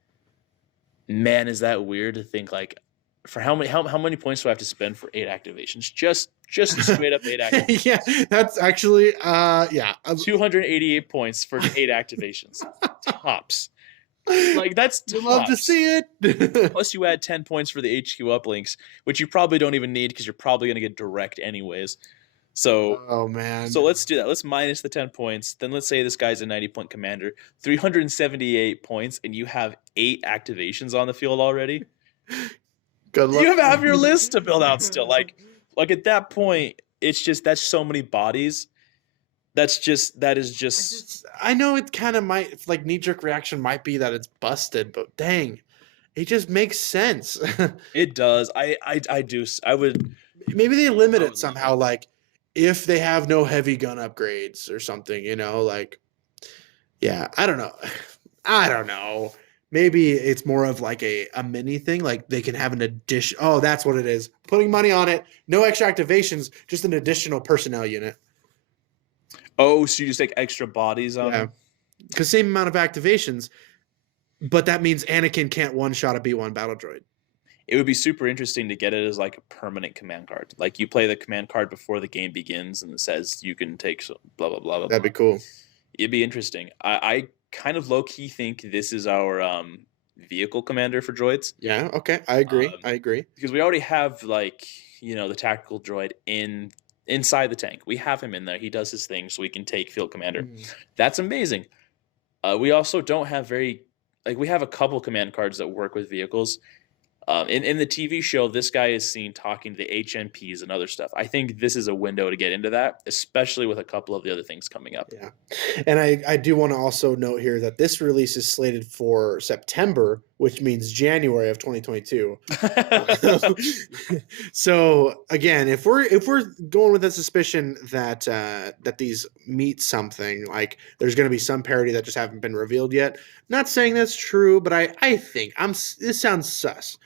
man, is that weird to think like, for how many points do I have to spend for 8 activations? Just straight up 8 activations. Yeah, that's actually 288 points for 8 activations. Tops. Like that's tops. Love to see it. Plus you add 10 points for the HQ uplinks, which you probably don't even need because you're probably going to get direct anyways. So oh man. So let's do that. Let's minus the 10 points. Then let's say this guy's a 90-point commander, 378 points, and you have 8 activations on the field already. Good luck. You have your list to build out still. Like at that point, it's just that's so many bodies. That is just. I know it kind of might like knee-jerk reaction might be that it's busted, but dang, it just makes sense. It does. I do. I would. Maybe they limit it somehow, like if they have no heavy gun upgrades or something, like. Yeah, I don't know. Maybe it's more of like a mini thing, like they can have an addition. Oh, that's what it is. Putting money on it. No extra activations, just an additional personnel unit. Oh, so you just take extra bodies on them? Because same amount of activations, but that means Anakin can't one-shot a B1 battle droid. It would be super interesting to get it as like a permanent command card. Like you play the command card before the game begins and it says you can take blah, blah, blah, blah. That'd be cool. It'd be interesting. I kind of low-key think this is our vehicle commander for droids. Yeah, okay. I agree. Because we already have like, the tactical droid inside the tank. We have him in there. He does his thing so we can take field commander. That's amazing. We also don't have we have a couple command cards that work with vehicles. In the TV show, this guy is seen talking to the HMPs and other stuff. I think this is a window to get into that, especially with a couple of the other things coming up. Yeah. And I do want to also note here that this release is slated for September, which means January of 2022. So again, if we're going with the suspicion that that these meet something, like there's going to be some parity that just haven't been revealed yet. Not saying that's true, but I think this sounds sus.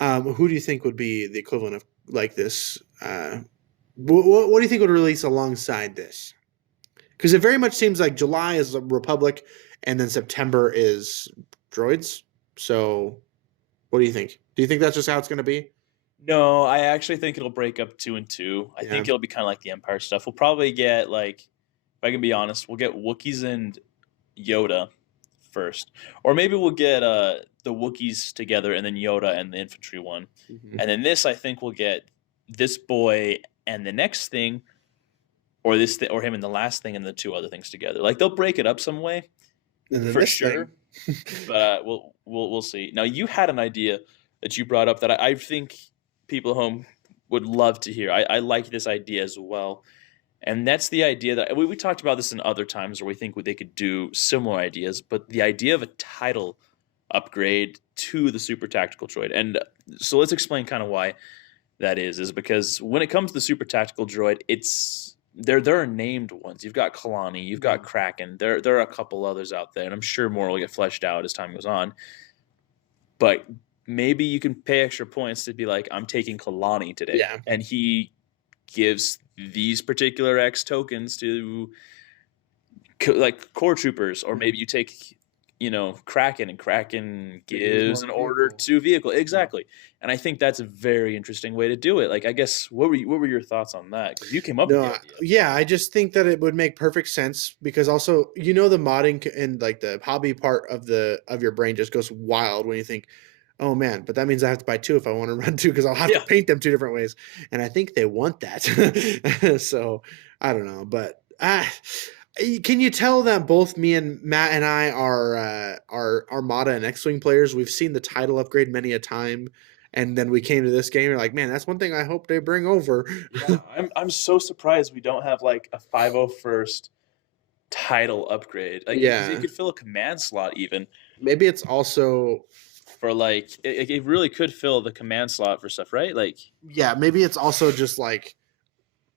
Who do you think would be the equivalent of like this? What do you think would release alongside this? Because it very much seems like July is a Republic, and then September is droids. So, what do you think? Do you think that's just how it's going to be? No, I actually think it'll break up 2 and 2. I think it'll be kind of like the Empire stuff. We'll probably get if I can be honest, we'll get Wookiees and Yoda first, or maybe we'll get the Wookiees together and then Yoda and the infantry one, and then this I think we'll get this boy and the next thing, or this or him and the last thing and the 2 other things together. Like they'll break it up some way for sure, but we'll see. Now you had an idea that you brought up that I think people at home would love to hear. I like this idea as well. And that's the idea that we talked about this in other times where we think they could do similar ideas, but the idea of a title upgrade to the super tactical droid. And so let's explain kind of why that is because when it comes to the super tactical droid, there are named ones. You've got Kalani, you've got Kraken. There are a couple others out there, and I'm sure more will get fleshed out as time goes on. But maybe you can pay extra points to be like, I'm taking Kalani today. Yeah. And he gives these particular X tokens to like core troopers, or maybe you take, Kraken, and Kraken gives an order to vehicle. Exactly. And I think that's a very interesting way to do it. Like, I guess, what were your thoughts on that? Because you came up with the idea. Yeah, I just think that it would make perfect sense because also, the modding and like the hobby part of your brain just goes wild when you think, oh man, but that means I have to buy 2 if I want to run 2 because I'll have to paint them 2 different ways. And I think they want that. So I don't know, but can you tell that both me and Matt and I are Armada and X-Wing players? We've seen the title upgrade many a time, and then we came to this game. You're like, man, that's one thing I hope they bring over. Yeah, I'm so surprised we don't have like a 501st title upgrade. Like, it could fill a command slot even. Maybe it's also for like it really could fill the command slot for stuff, right? Like, yeah, maybe it's also just like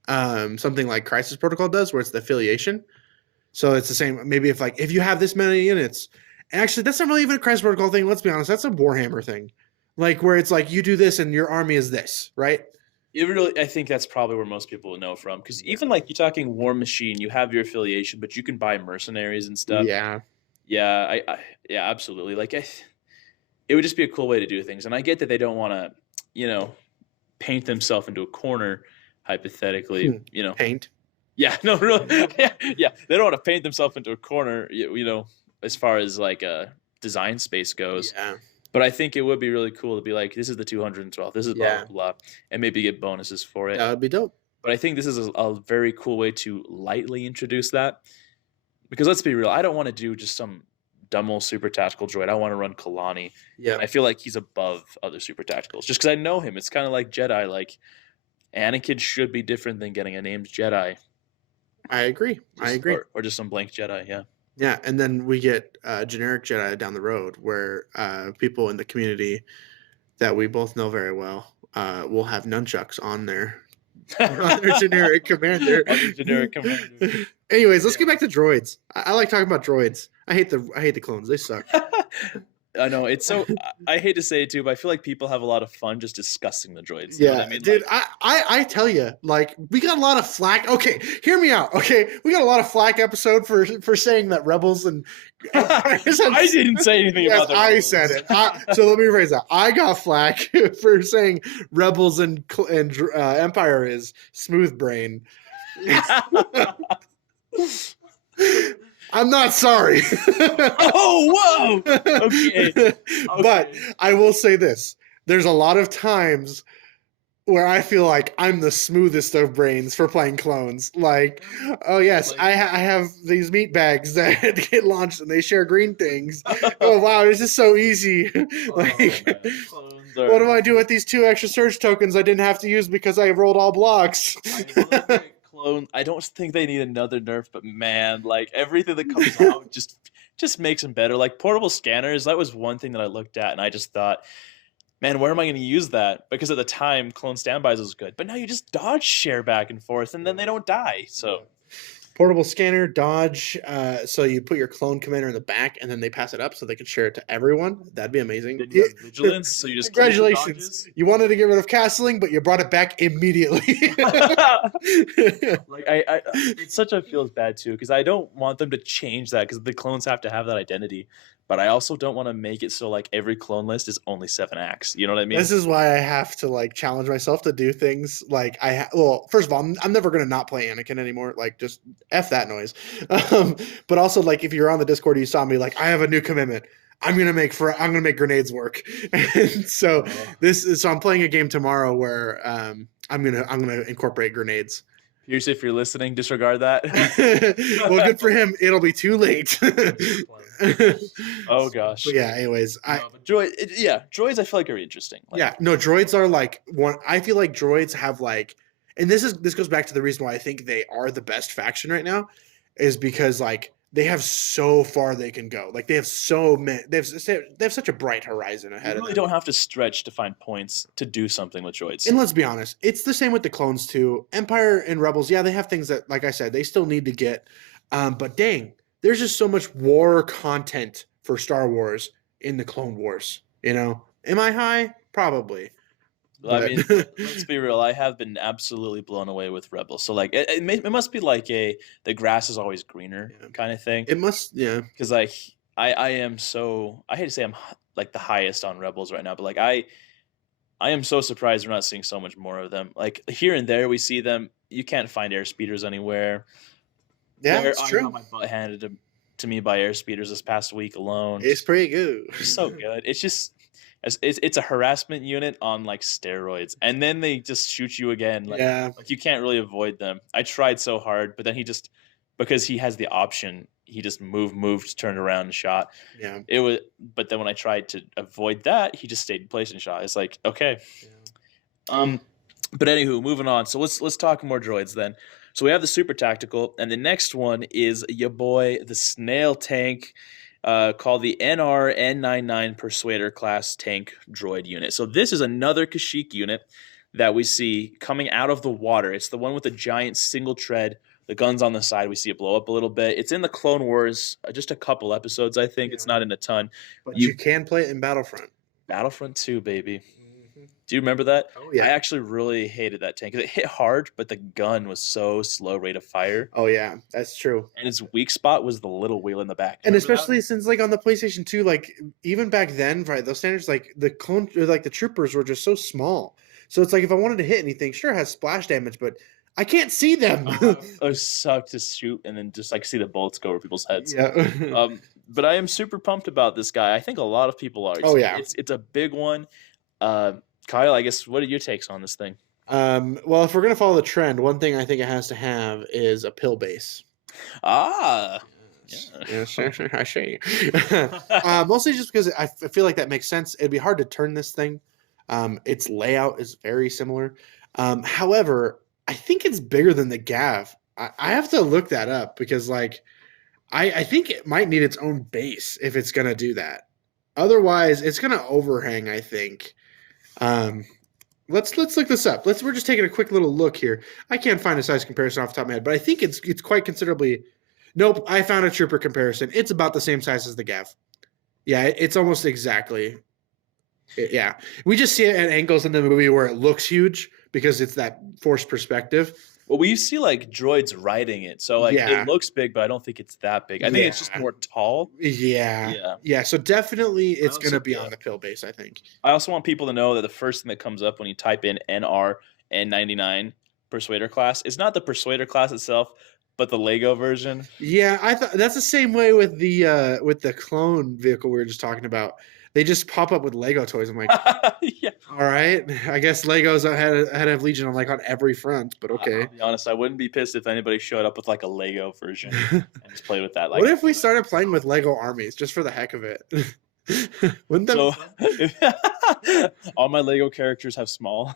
something like Crisis Protocol does, where it's the affiliation. So it's the same. Maybe if you have this many units, actually, that's not really even a Crisis Protocol thing. Let's be honest, that's a Warhammer thing, like where it's like you do this and your army is this, right? I think that's probably where most people would know from, because even like you're talking War Machine, you have your affiliation, but you can buy mercenaries and stuff. Yeah, yeah, absolutely. Like, it would just be a cool way to do things, and I get that they don't want to, paint themselves into a corner, hypothetically. Paint. Yeah, no, really. Yeah, they don't want to paint themselves into a corner, as far as like design space goes. Yeah. But I think it would be really cool to be like, this is the 212th, this is blah, blah, blah, and maybe get bonuses for it. That would be dope. But I think this is a very cool way to lightly introduce that. Because let's be real, I don't want to do just some dumb old super tactical droid. I want to run Kalani. Yeah. And I feel like he's above other super tacticals just because I know him. It's kind of like Jedi. Like, Anakin should be different than getting a named Jedi. I agree. Or just some blank Jedi, yeah. Yeah, and then we get generic Jedi down the road where people in the community that we both know very well will have nunchucks on their generic commander. Anyways, let's get back to droids. I like talking about droids. I hate the clones. They suck. I know, it's so. I hate to say it too, but I feel like people have a lot of fun just discussing the droids. Yeah, You know what I mean? dude. Like, I tell you, like, we got a lot of flack. Okay, hear me out. Okay, we got a lot of flack episode for saying that rebels and. I didn't say anything about that. I said it. So let me rephrase that. I got flack for saying rebels and Empire is smooth brain. I'm not sorry. Oh, whoa! Okay. But I will say this. There's a lot of times where I feel like I'm the smoothest of brains for playing clones. Like, oh yes, I have these meat bags that get launched and they share green things. Oh wow, this is so easy. Like, what do I do with these 2 extra surge tokens I didn't have to use because I rolled all blocks? I don't think they need another nerf, but man, like, everything that comes out just makes them better. Like, portable scanners, that was one thing that I looked at and I just thought, man, where am I going to use that? Because at the time, clone standbys was good, but now you just dodge share back and forth and then they don't die. So portable scanner, dodge. So you put your clone commander in the back and then they pass it up so they can share it to everyone. That'd be amazing. Then you have vigilance, so you just congratulations. You wanted to get rid of castling, but you brought it back immediately. Like, it such a feels bad too, because I don't want them to change that because the clones have to have that identity. But I also don't want to make it so like every clone list is only 7 acts. You know what I mean? This is why I have to like challenge myself to do things like well, first of all, I'm never going to not play Anakin anymore. Like, just F that noise. But also, like, if you're on the Discord, you saw me, like, I have a new commitment. I'm gonna make grenades work. And so so I'm playing a game tomorrow where I'm gonna incorporate grenades. Here's, if you're listening, disregard that. Well, good for him. It'll be too late. Oh gosh. But yeah. Anyways, droids I feel like are interesting. Like, droids are like one. I feel like droids have like, and this goes back to the reason why I think they are the best faction right now, is because like they have so far they can go. Like, they have so many. They have such a bright horizon ahead of them. You really don't have to stretch to find points to do something with droids. And let's be honest, it's the same with the clones too. Empire and Rebels, yeah, they have things that, like I said, they still need to get. But dang, there's just so much war content for Star Wars in the Clone Wars, Am I high? Probably. I But mean, let's be real. I have been absolutely blown away with Rebels. So like, it must be like the grass is always greener Yeah. kind of thing. it must, yeah. Because like I am so I hate to say I'm like the highest on Rebels right now, but like I am so surprised we're not seeing so much more of them. Like here and there we see them. You can't find air speeders anywhere. Yeah, Where it's I true. got my butt handed to me by air speeders this past week alone. It's pretty good. It's so good. It's just it's a harassment unit on like steroids, and then they just shoot you again. Yeah. Like you can't really avoid them. I tried so hard, but then he just because he has the option, he just moved, turned around and shot. Yeah. It was, but then when I tried to avoid that, he just stayed in place and shot. It's like okay, but anywho, moving on. So let's talk more droids then. So we have the super tactical, and the next one is your boy, the snail tank, called the NR-N99 Persuader class tank droid unit. So this is another Kashyyyk unit that we see coming out of the water. It's the one with the giant single tread, the guns on the side. We see it blow up a little bit. It's in the Clone Wars, just a couple episodes, I think. It's not in a ton. But you can play it in Battlefront. Battlefront 2, baby. Do you remember that? Oh, yeah. I actually really hated that tank. It hit hard, but the gun was so slow rate of fire. Oh, yeah. That's true. And its weak spot was the little wheel in the back. And Remember that? especially since, like, on the PlayStation 2, like, even back then, right, those standards, like, the clone, or, like, the troopers were just so small. So it's like, if I wanted to hit anything, sure, it has splash damage, but I can't see them. It sucked to shoot and then just, like, see the bullets go over people's heads. Yeah. But I am super pumped about this guy. I think a lot of people are. Oh, yeah. It's a big one. Kyle, I guess, what are your takes on this thing? Well, if we're going to follow the trend, one thing I think it has to have is a pill base. Ah. Yeah, sure, I see. Mostly just because I feel like that makes sense. It'd be hard to turn this thing. Its layout is very similar. However, I think it's bigger than the Gav. I have to look that up because, like, I think it might need its own base if it's going to do that. Otherwise, it's going to overhang, I think. Let's look this up. We're just taking a quick little look here. I can't find a size comparison off the top of my head, but I think it's quite considerably. Nope, I found a trooper comparison. It's about the same size as the Gav. Yeah, it's almost exactly. Yeah, we just see it at angles in the movie where it looks huge because it's that forced perspective. Well, we see like droids riding it, so like Yeah. it looks big, but I don't think it's that big. I think it's just Yeah. more tall. Yeah. So definitely, it's also- going to be yeah. on the pill base, I think. I also want people to know that the first thing that comes up when you type in NR N99 Persuader class is not the Persuader class itself, but the Lego version. Yeah, I thought that's the same way with the clone vehicle we were just talking about. They just pop up with Lego toys. I'm like, Yeah. all right, I guess Legos ahead of Legion on every front, but okay. I'll be honest, I wouldn't be pissed if anybody showed up with like a Lego version and just played with that. Like, What if we started playing with Lego armies just for the heck of it? Wouldn't that so be fun? all my Lego characters have small.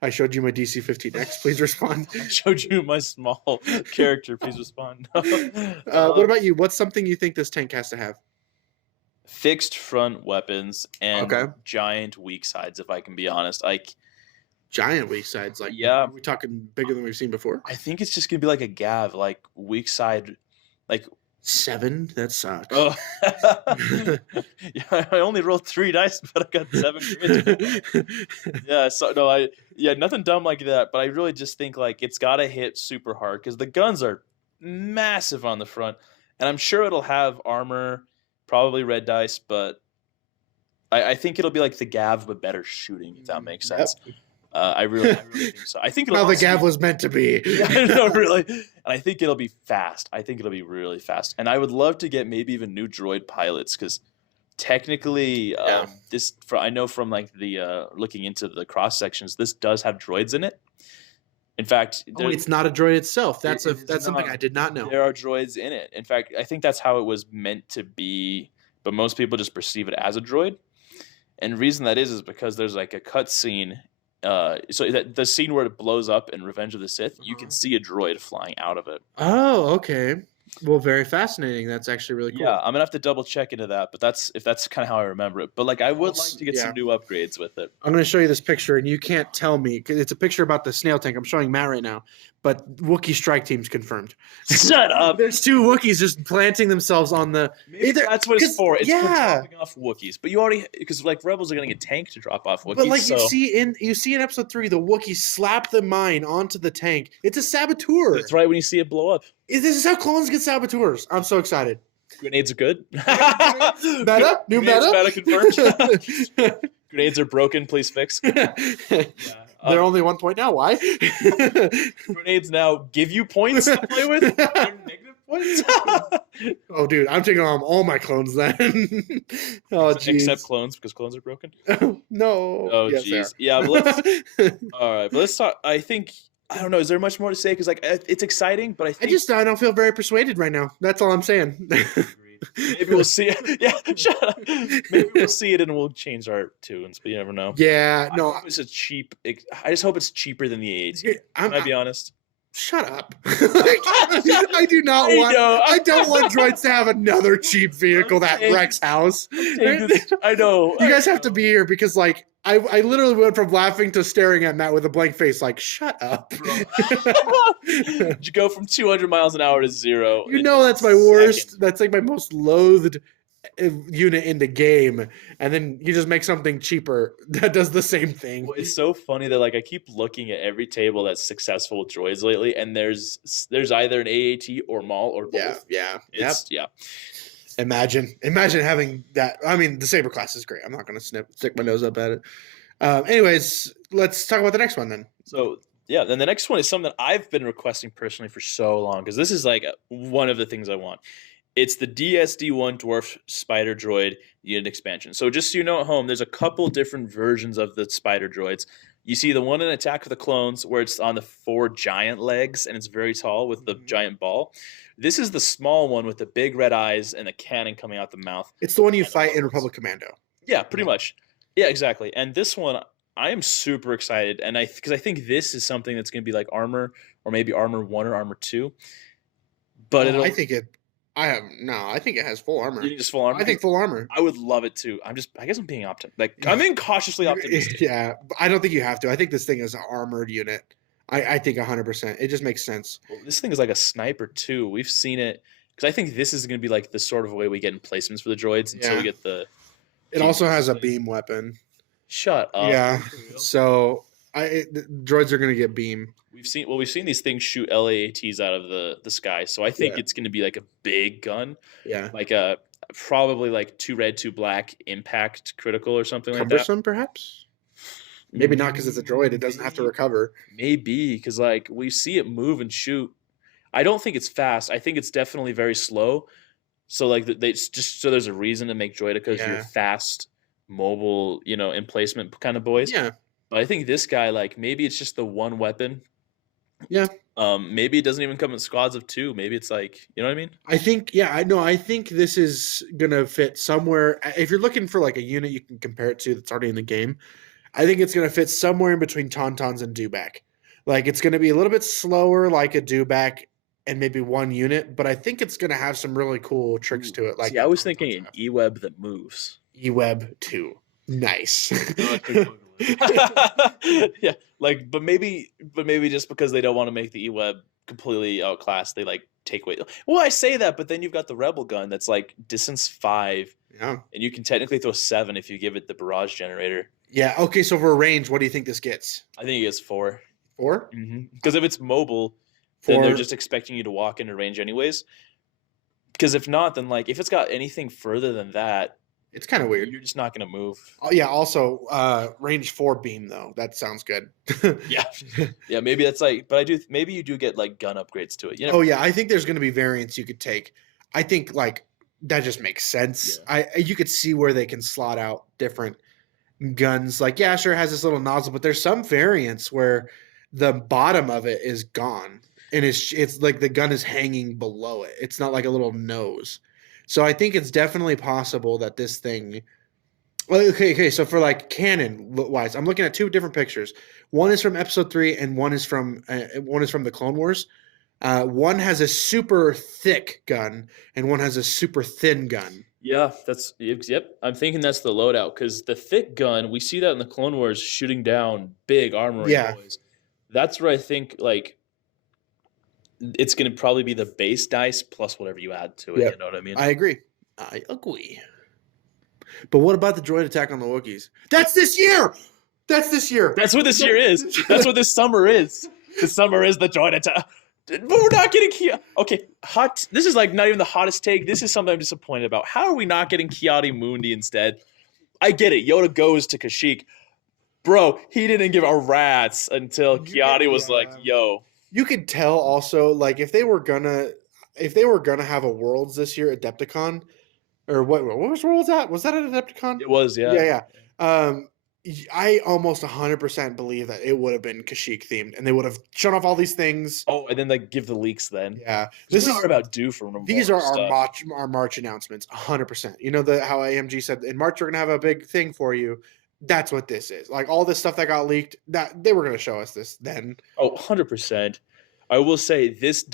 I showed you my DC-15X. Please respond. I showed you my small character. Please respond. What about you? What's something you think this tank has to have? Fixed front weapons and Okay. giant weak sides, if I can be honest. Like, Giant weak sides. Like, Yeah. are we talking bigger than we've seen before? I think it's just gonna be like a Gav, like weak side, like 7? That sucks. oh. Yeah, I only rolled 3 dice, but I got 7 crits. Yeah, so no, nothing dumb like that. But I really just think like it's gotta hit super hard because the guns are massive on the front, and I'm sure it'll have armor, probably red dice, but I think it'll be like the Gav but better shooting, if that makes sense. I really think so. I think it'll How the honestly- Gav was meant to be. I know, really. And I think it'll be fast. I think it'll be really fast. And I would love to get maybe even new droid pilots because technically, I know from like the looking into the cross sections, this does have droids in it. In fact, Oh, it's not a droid itself. That's It is that's something not. I did not know. there are droids in it. In fact, I think that's how it was meant to be, but most people just perceive it as a droid. And the reason that is because there's like a cut scene. So that the scene where it blows up in Revenge of the Sith, you can see a droid flying out of it. Oh, okay. Well, very fascinating. That's actually really cool. Yeah, I'm gonna have to double check into that, but that's if that's kind of how I remember it. But like, I would like to get Yeah. some new upgrades with it. I'm going to show you this picture, and you can't tell me because it's a picture about the snail tank. I'm showing Matt right now, but Wookiee strike team's confirmed. Shut up. There's 2 Wookiees just planting themselves on the. Maybe that's what it's for. It's for yeah, dropping off Wookiees. But you already because like rebels are gonna get tanked to drop off Wookiees. but like so. you see in episode 3, the Wookiees slap the mine onto the tank. It's a saboteur. That's right when you see it blow up. This is how clones get saboteurs. I'm so excited. Grenades are good. Meta, new Grenades meta. confirmed. Grenades are broken. Please fix. They're only 1 point now. Why? Grenades now give you points to play with. They're negative points. Oh, dude, I'm taking on all my clones then. Oh, jeez. Except clones because clones are broken. No. Oh, Yes, they jeez. are. Yeah, but let's. All right, but let's talk. I think I don't know. Is there much more to say? Because like it's exciting, but I think I don't feel very persuaded right now. That's all I'm saying. maybe we'll see it. Yeah, shut up. Maybe we'll see it and we'll change our tunes, but you never know. Yeah, no. I hope it's a cheap. I just hope it's cheaper than the AAT. Can I be honest? Shut up. I do not want. I don't want droids to have another cheap vehicle that wrecks house. I know. You guys have to be here because, like, I literally went from laughing to staring at Matt with a blank face, like, shut up. You go from 200 miles an hour to 0. You know that's my worst. That's like my most loathed unit in the game, and then you just make something cheaper that does the same thing. Well, it's so funny that like I keep looking at every table that's successful with droids lately, and there's either an AAT or Maul or both. Yeah. Yeah. Imagine having that. I mean, the Saber class is great. I'm not going to stick my nose up at it. Anyways, let's talk about the next one then. So yeah, then the next one is something that I've been requesting personally for so long because this is like one of the things I want. It's the DSD-1 Dwarf Spider Droid unit expansion. So just so you know at home, there's a couple different versions of the Spider Droids. You see the one in Attack of the Clones where it's on the 4 giant legs and it's very tall with the giant ball. This is the small one with the big red eyes and the cannon coming out the mouth. It's the one you fight in Republic Commando. Yeah, pretty much. Yeah, exactly. And this one, I am super excited, and because I think this is something that's going to be like armor or maybe armor 1 or armor 2. But I think it has full armor. You think it's full armor? I think full armor. I would love it too. I guess I'm being optimistic. I'm being cautiously optimistic. Yeah, I don't think you have to. I think this thing is an armored unit. I think 100%. It just makes sense. Well, this thing is like a sniper too. We've seen it because I think this is going to be like the sort of way we get emplacements for the droids until we get the. It also has a beam weapon. Shut up. Yeah. So the droids are going to get beam. We've seen these things shoot LAATs out of the sky. So I think it's going to be like a big gun. Yeah. Like a probably like 2 red, 2 black impact critical or something like that. Cumbersome, perhaps. Maybe not because it's a droid. It doesn't have to recover. Maybe because like we see it move and shoot. I don't think it's fast. I think it's definitely very slow. So like they just so there's a reason to make droidicas you're fast, mobile, emplacement kind of boys. Yeah. But I think this guy like maybe it's just the one weapon. Yeah. Maybe it doesn't even come in squads of 2. Maybe it's like you know what I mean. I think I think this is gonna fit somewhere. If you're looking for like a unit you can compare it to that's already in the game. I think it's going to fit somewhere in between Tauntauns and Dewback. Like, it's going to be a little bit slower like a Dewback and maybe 1 unit, but I think it's going to have some really cool tricks to it. Like, I was thinking an E-Web that moves. E-Web 2. Nice. Yeah, like, but maybe just because they don't want to make the E-Web completely outclassed, they like take away. Well, I say that, but then you've got the Rebel gun that's like distance 5, yeah, and you can technically throw 7 if you give it the barrage generator. Yeah. Okay. So for range, what do you think this gets? I think it gets 4. 4? Because if it's mobile, then they're just expecting you to walk into range anyways. Because if not, then like if it's got anything further than that, it's kind of weird. You're just not going to move. Oh yeah. Also, range 4 beam though. That sounds good. Yeah. Maybe that's like, but maybe you do get like gun upgrades to it. Oh yeah. I think there's going to be variants you could take. I think like that just makes sense. Yeah. You could see where they can slot out different guns. Like, yeah, sure, it has this little nozzle, but there's some variants where the bottom of it is gone and it's like the gun is hanging below it. It's not like a little nose. So I think it's definitely possible that this thing. Well, okay. So for like canon wise, I'm looking at 2 different pictures. One is from Episode 3, and one is from the Clone Wars. One has a super thick gun, and one has a super thin gun. Yeah, yep. I'm thinking that's the loadout because the thick gun, we see that in the Clone Wars shooting down big armoring Yeah. boys. That's where I think like it's gonna probably be the base dice plus whatever you add to it. Yep. You know what I mean? I agree. But what about the droid attack on the Wookiees? That's this year. That's what this year is. That's what this summer is. The summer is the joint attack. But we're not getting Kia. Okay, hot. This is like not even the hottest take. This is something I'm disappointed about. How are we not getting Kiadi Mundi instead? I get it. Yoda goes to Kashyyyk. Bro, he didn't give a rat's until Kiadi was like, yo. You could tell also, like, if they were gonna have a Worlds this year, Adepticon, or what was Worlds at? Was that an Adepticon? It was, yeah. Yeah. I almost 100% believe that it would have been Kashyyyk themed, and they would have shown off all these things. Oh, and then like give the leaks then. Yeah, This is about due for these are stuff. our March announcements, 100%. You know how AMG said in March we're gonna have a big thing for you. That's what this is. Like all this stuff that got leaked, that they were gonna show us this then. Oh, 100%. I will say this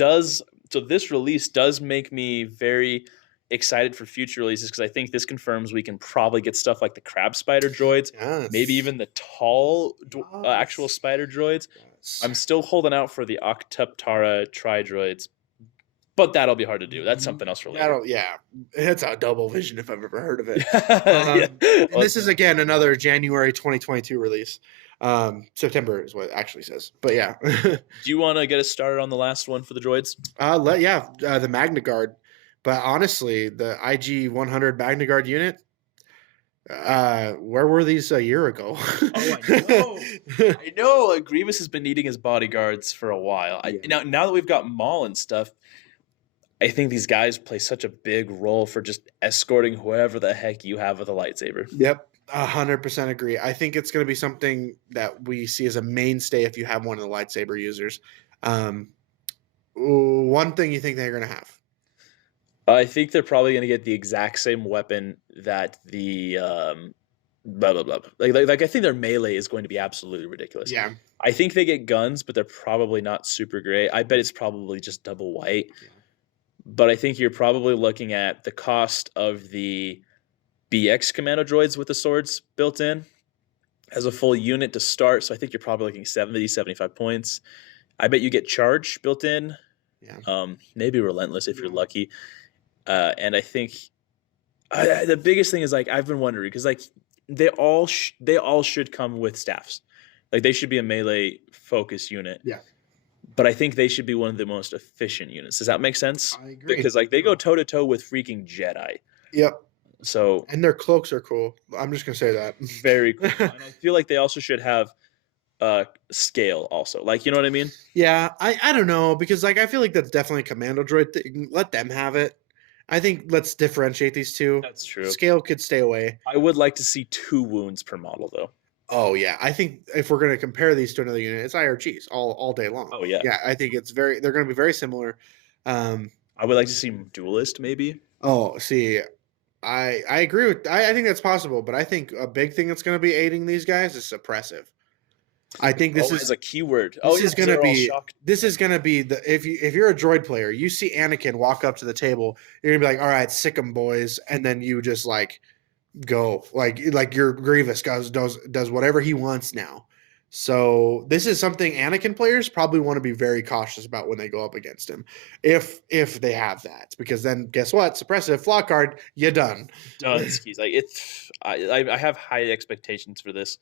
release does make me very excited for future releases because I think this confirms we can probably get stuff like the crab spider droids, Yes. maybe even the tall actual spider droids. Yes. I'm still holding out for the Octuptara tri droids, but that'll be hard to do. That's something else for later. It's a double vision if I've ever heard of it. Yeah. And this is again another January 2022 release. September is what it actually says, but yeah. Do you want to get us started on the last one for the droids? The Magna Guard. But honestly, the IG 100 Magna Guard unit, where were these a year ago? Oh, I know. I know. Like, Grievous has been needing his bodyguards for a while. Now that we've got Maul and stuff, I think these guys play such a big role for just escorting whoever the heck you have with a lightsaber. Yep, 100% agree. I think it's going to be something that we see as a mainstay if you have one of the lightsaber users. One thing you think they're going to have? I think they're probably going to get the exact same weapon that the blah blah blah. Like I think their melee is going to be absolutely ridiculous. Yeah. I think they get guns, but they're probably not super great. I bet it's probably just double white. Yeah. But I think you're probably looking at the cost of the BX commando droids with the swords built in as a full unit to start. So I think you're probably looking 70, 75 points. I bet you get charge built in. Yeah. Maybe relentless if you're lucky. And I think the biggest thing is like I've been wondering because like they all should come with staffs, like they should be a melee focus unit. Yeah, but I think they should be one of the most efficient units. Does that make sense? I agree because like they go toe to toe with freaking Jedi. Yep. So and their cloaks are cool. I'm just gonna say that very cool. And I feel like they also should have scale also, like you know what I mean? Yeah, I don't know because like I feel like that's definitely a commando droid thing. Let them have it. I think let's differentiate these two. That's true. Scale could stay away. I would like to see 2 wounds per model, though. Oh yeah, I think if we're going to compare these to another unit, it's IRGs all day long. Oh yeah, yeah. I think they're going to be very similar. I would like to see duelist maybe. Oh, see, I agree with. I think that's possible, but I think a big thing that's going to be aiding these guys is suppressive. I think this is a keyword. This is going to be the if you're a droid player, you see Anakin walk up to the table, you're gonna be like, all right, sick 'em boys, and then you just like go like your Grievous does whatever he wants now. So this is something Anakin players probably want to be very cautious about when they go up against him, if they have that, because then guess what? Suppressive flaw card, you done. Done skis. Like it's I have high expectations for this.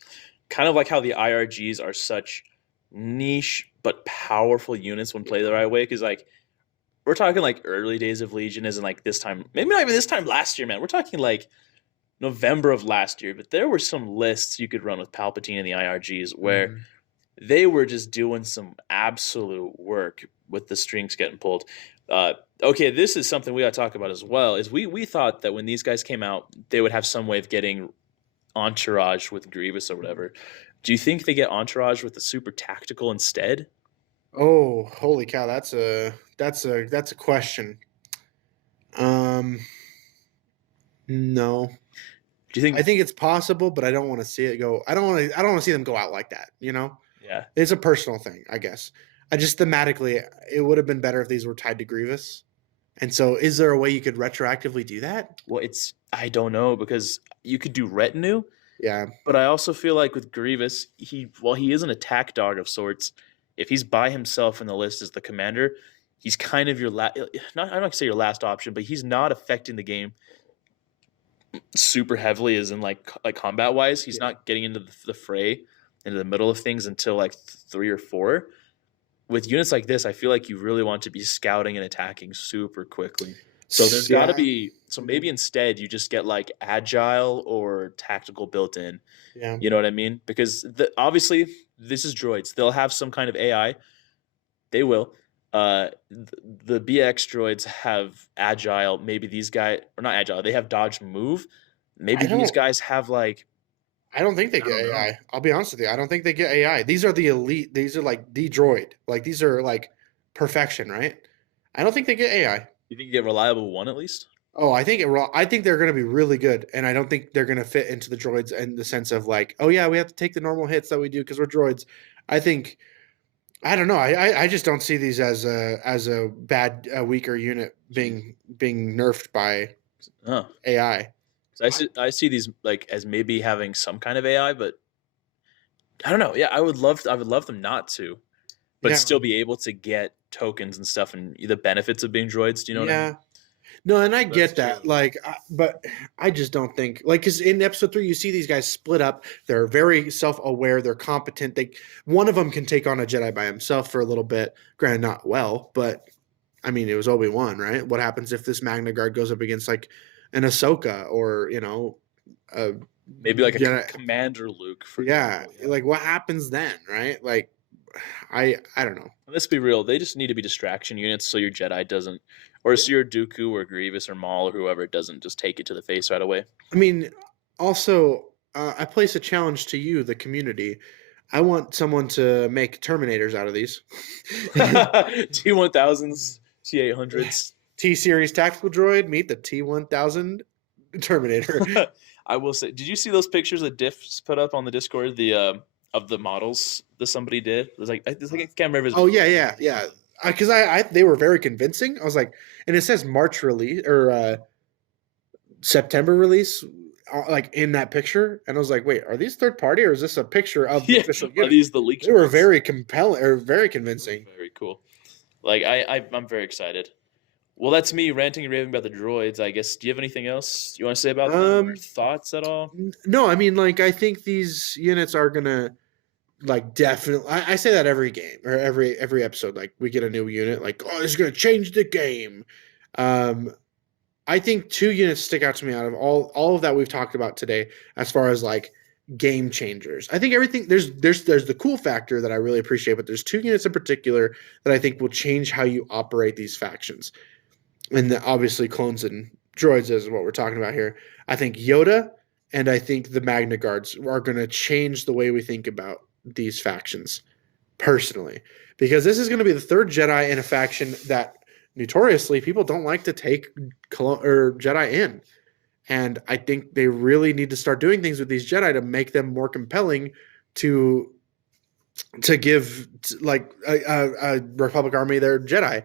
Kind of like how the IRGs are such niche but powerful units when played the right way. Because like we're talking like early days of Legion, isn't like this time, maybe not even this time last year, man. We're talking like November of last year. But there were some lists you could run with Palpatine and the IRGs where they were just doing some absolute work with the strings getting pulled. Okay, this is something we got to talk about as well. Is we thought that when these guys came out, they would have some way of getting entourage with Grievous or whatever. Do you think they get entourage with the super tactical instead? Oh, holy cow! That's a question. No. Do you think? I think it's possible, but I don't want to see it go. I don't want to see them go out like that. You know. Yeah. It's a personal thing, I guess. I just thematically, it would have been better if these were tied to Grievous. And so, is there a way you could retroactively do that? Well, I don't know because you could do retinue, Yeah, but I also feel like with Grievous, while he is an attack dog of sorts, if he's by himself in the list as the commander, he's kind of your not I'm not gonna say your last option, but he's not affecting the game super heavily as in like combat wise. He's yeah. not getting into the fray into the middle of things until like 3 or 4. With units like this, I feel like you really want to be scouting and attacking super quickly. So there's got to Yeah, be so maybe instead you just get like agile or tactical built in. yeah. You know what I mean? Because obviously this is droids. They'll have some kind of AI. They will. The BX droids have agile. Maybe these guys or not agile. They have dodge move. Maybe I these don't. guys have like I don't think they I get don't know. AI. I'll be honest with you. I don't think they get AI. These are the elite. These are like the droid. Like these are like perfection, right? I don't think they get AI. You think you get reliable one at least? Oh, I think they're going to be really good, and I don't think they're going to fit into the droids in the sense of like, oh yeah, we have to take the normal hits that we do because we're droids. I think I don't know. I just don't see these as a bad weaker unit being nerfed by Oh, AI. 'cause I see these like as maybe having some kind of AI, but I don't know. Yeah, I would love them not to, but Yeah, still be able to get tokens and stuff and the benefits of being droids. Do you know what I mean? yeah. No, and I That's get true. that. Like, but I just don't think like because in episode 3, you see these guys split up. They're very self-aware. They're competent. One of them can take on a Jedi by himself for a little bit. Granted, not well, but I mean, it was Obi-Wan, right? What happens if this Magna Guard goes up against like an Ahsoka or a Maybe like a Jedi? commander Luke, for Yeah, example. Yeah. like what happens then, right? Like, I don't know. Let's be real. They just need to be distraction units so your Jedi doesn't, or so your Dooku or Grievous or Maul or whoever doesn't just take it to the face right away. I mean, also, I place a challenge to you, the community. I want someone to make Terminators out of these. T1000s, T800s. T Series tactical droid meet the T1000 Terminator. I will say, did you see those pictures that Diffs put up on the Discord? The of the models that somebody did. It was like I can't remember. Oh yeah. Because they were very convincing. I was like, and it says March release or September release, like in that picture, and I was like, wait, are these third party or is this a picture of the Yeah, official are unit? these the leaked They were ones? very compelling or very convincing. Very cool. Like I'm very excited. Well, that's me ranting and raving about the droids. I guess. Do you have anything else you want to say about them or Um, thoughts at all? no, I mean, like, I think these units are gonna like definitely. I say that every game or every episode. Like, we get a new unit. Like, oh, this is gonna change the game. Um, I think 2 units stick out to me out of all of that we've talked about today, as far as like game changers. I think everything there's the cool factor that I really appreciate, but there's 2 units in particular that I think will change how you operate these factions. And obviously clones and droids is what we're talking about here. I think Yoda and I think the Magna Guards are going to change the way we think about these factions personally, because this is going to be the 3rd Jedi in a faction that notoriously people don't like to take or Jedi in. And I think they really need to start doing things with these Jedi to make them more compelling to give like a Republic army their Jedi.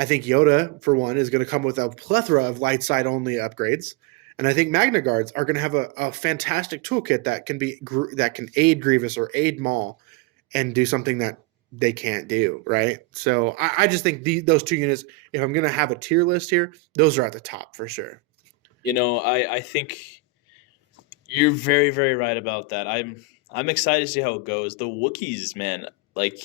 I think Yoda, for one, is going to come with a plethora of light side only upgrades, and I think Magna Guards are going to have a fantastic toolkit that can aid Grievous or aid Maul, and do something that they can't do. Right. So I just think those 2 units, if I'm going to have a tier list here, those are at the top for sure. I think you're very very right about that. I'm excited to see how it goes. The Wookiees, man, like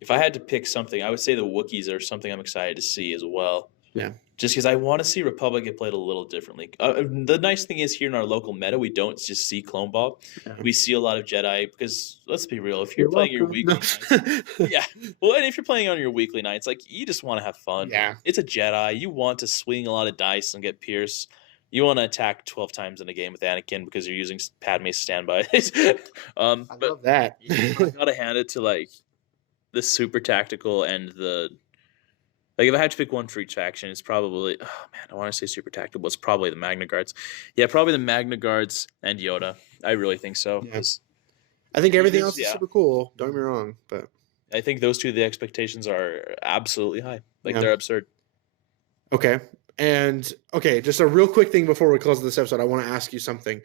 if I had to pick something, I would say the Wookiees are something I'm excited to see as well. Yeah. Just because I want to see Republic get played a little differently. The nice thing is here in our local meta, we don't just see Clone Ball. Yeah. We see a lot of Jedi because let's be real, if you're playing your welcome. weekly nights, yeah. Well, and if you're playing on your weekly nights, like you just want to have fun. Yeah. It's a Jedi. You want to swing a lot of dice and get pierced. You want to attack 12 times in a game with Anakin because you're using Padme's standby. I But love that. I gotta hand it to like the super tactical and the like. If I had to pick one for each faction, it's probably I want to say super tactical, but it's probably the Magna Guards. Yeah, probably the Magna Guards and Yoda. I really think so. Yeah. I think everything else is Yeah. super cool. Don't get me wrong, but I think those two, the expectations are absolutely high. Like Yeah. they're absurd. Okay. And okay, just a real quick thing before we close this episode, I want to ask you something.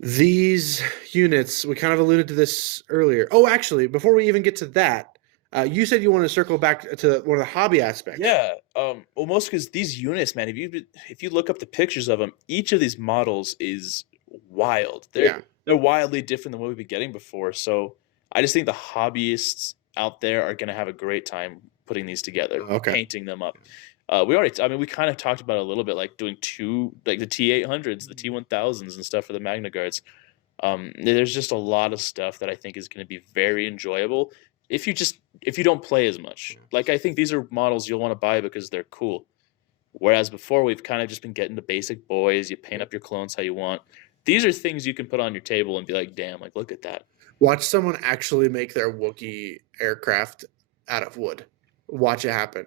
These units, we kind of alluded to this earlier. Oh, actually, before we even get to that, you said you want to circle back to one of the hobby aspects. Yeah. Well, most because these units, man, if you look up the pictures of them, each of these models is wild. They're wildly different than what we've been getting before. So I just think the hobbyists out there are gonna have a great time putting these together, painting them up. We kind of talked about it a little bit, like doing like the T800s, the T1000s, and stuff for the Magna Guards. There's just a lot of stuff that I think is going to be very enjoyable if you don't play as much. Like I think these are models you'll want to buy because they're cool. Whereas before we've kind of just been getting the basic boys. You paint up your clones how you want. These are things you can put on your table and be like, damn, like look at that. Watch someone actually make their Wookiee aircraft out of wood. Watch it happen.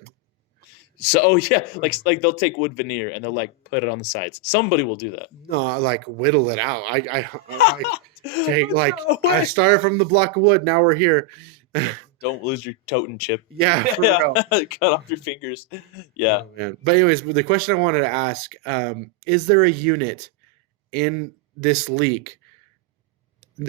So like they'll take wood veneer and they'll like put it on the sides. Somebody will do that. No, like whittle it out. I take like I started from the block of wood. Now we're here. Don't lose your totem chip. Yeah, for real. Cut off your fingers. Yeah. Oh, man. But anyways, the question I wanted to ask: is there a unit in this leak?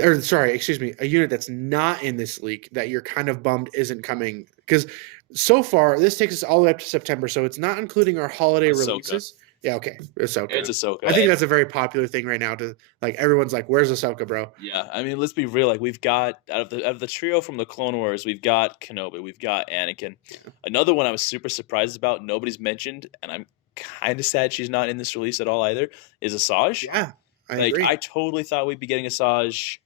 Or sorry, excuse me, a unit that's not in this leak that you're kind of bummed isn't coming? Because so far, this takes us all the way up to September, so it's not including our holiday Ahsoka. Releases. Yeah, okay, Ahsoka. It's Ahsoka. I think that's a very popular thing right now. To like, everyone's like, "Where's Ahsoka, bro?" Yeah, I mean, let's be real. Like, we've got out of the trio from the Clone Wars, we've got Kenobi, we've got Anakin. Yeah. Another one I was super surprised about, nobody's mentioned, and I'm kind of sad she's not in this release at all either. Is Asajj? Yeah, I like agree. I totally thought we'd be getting Asajj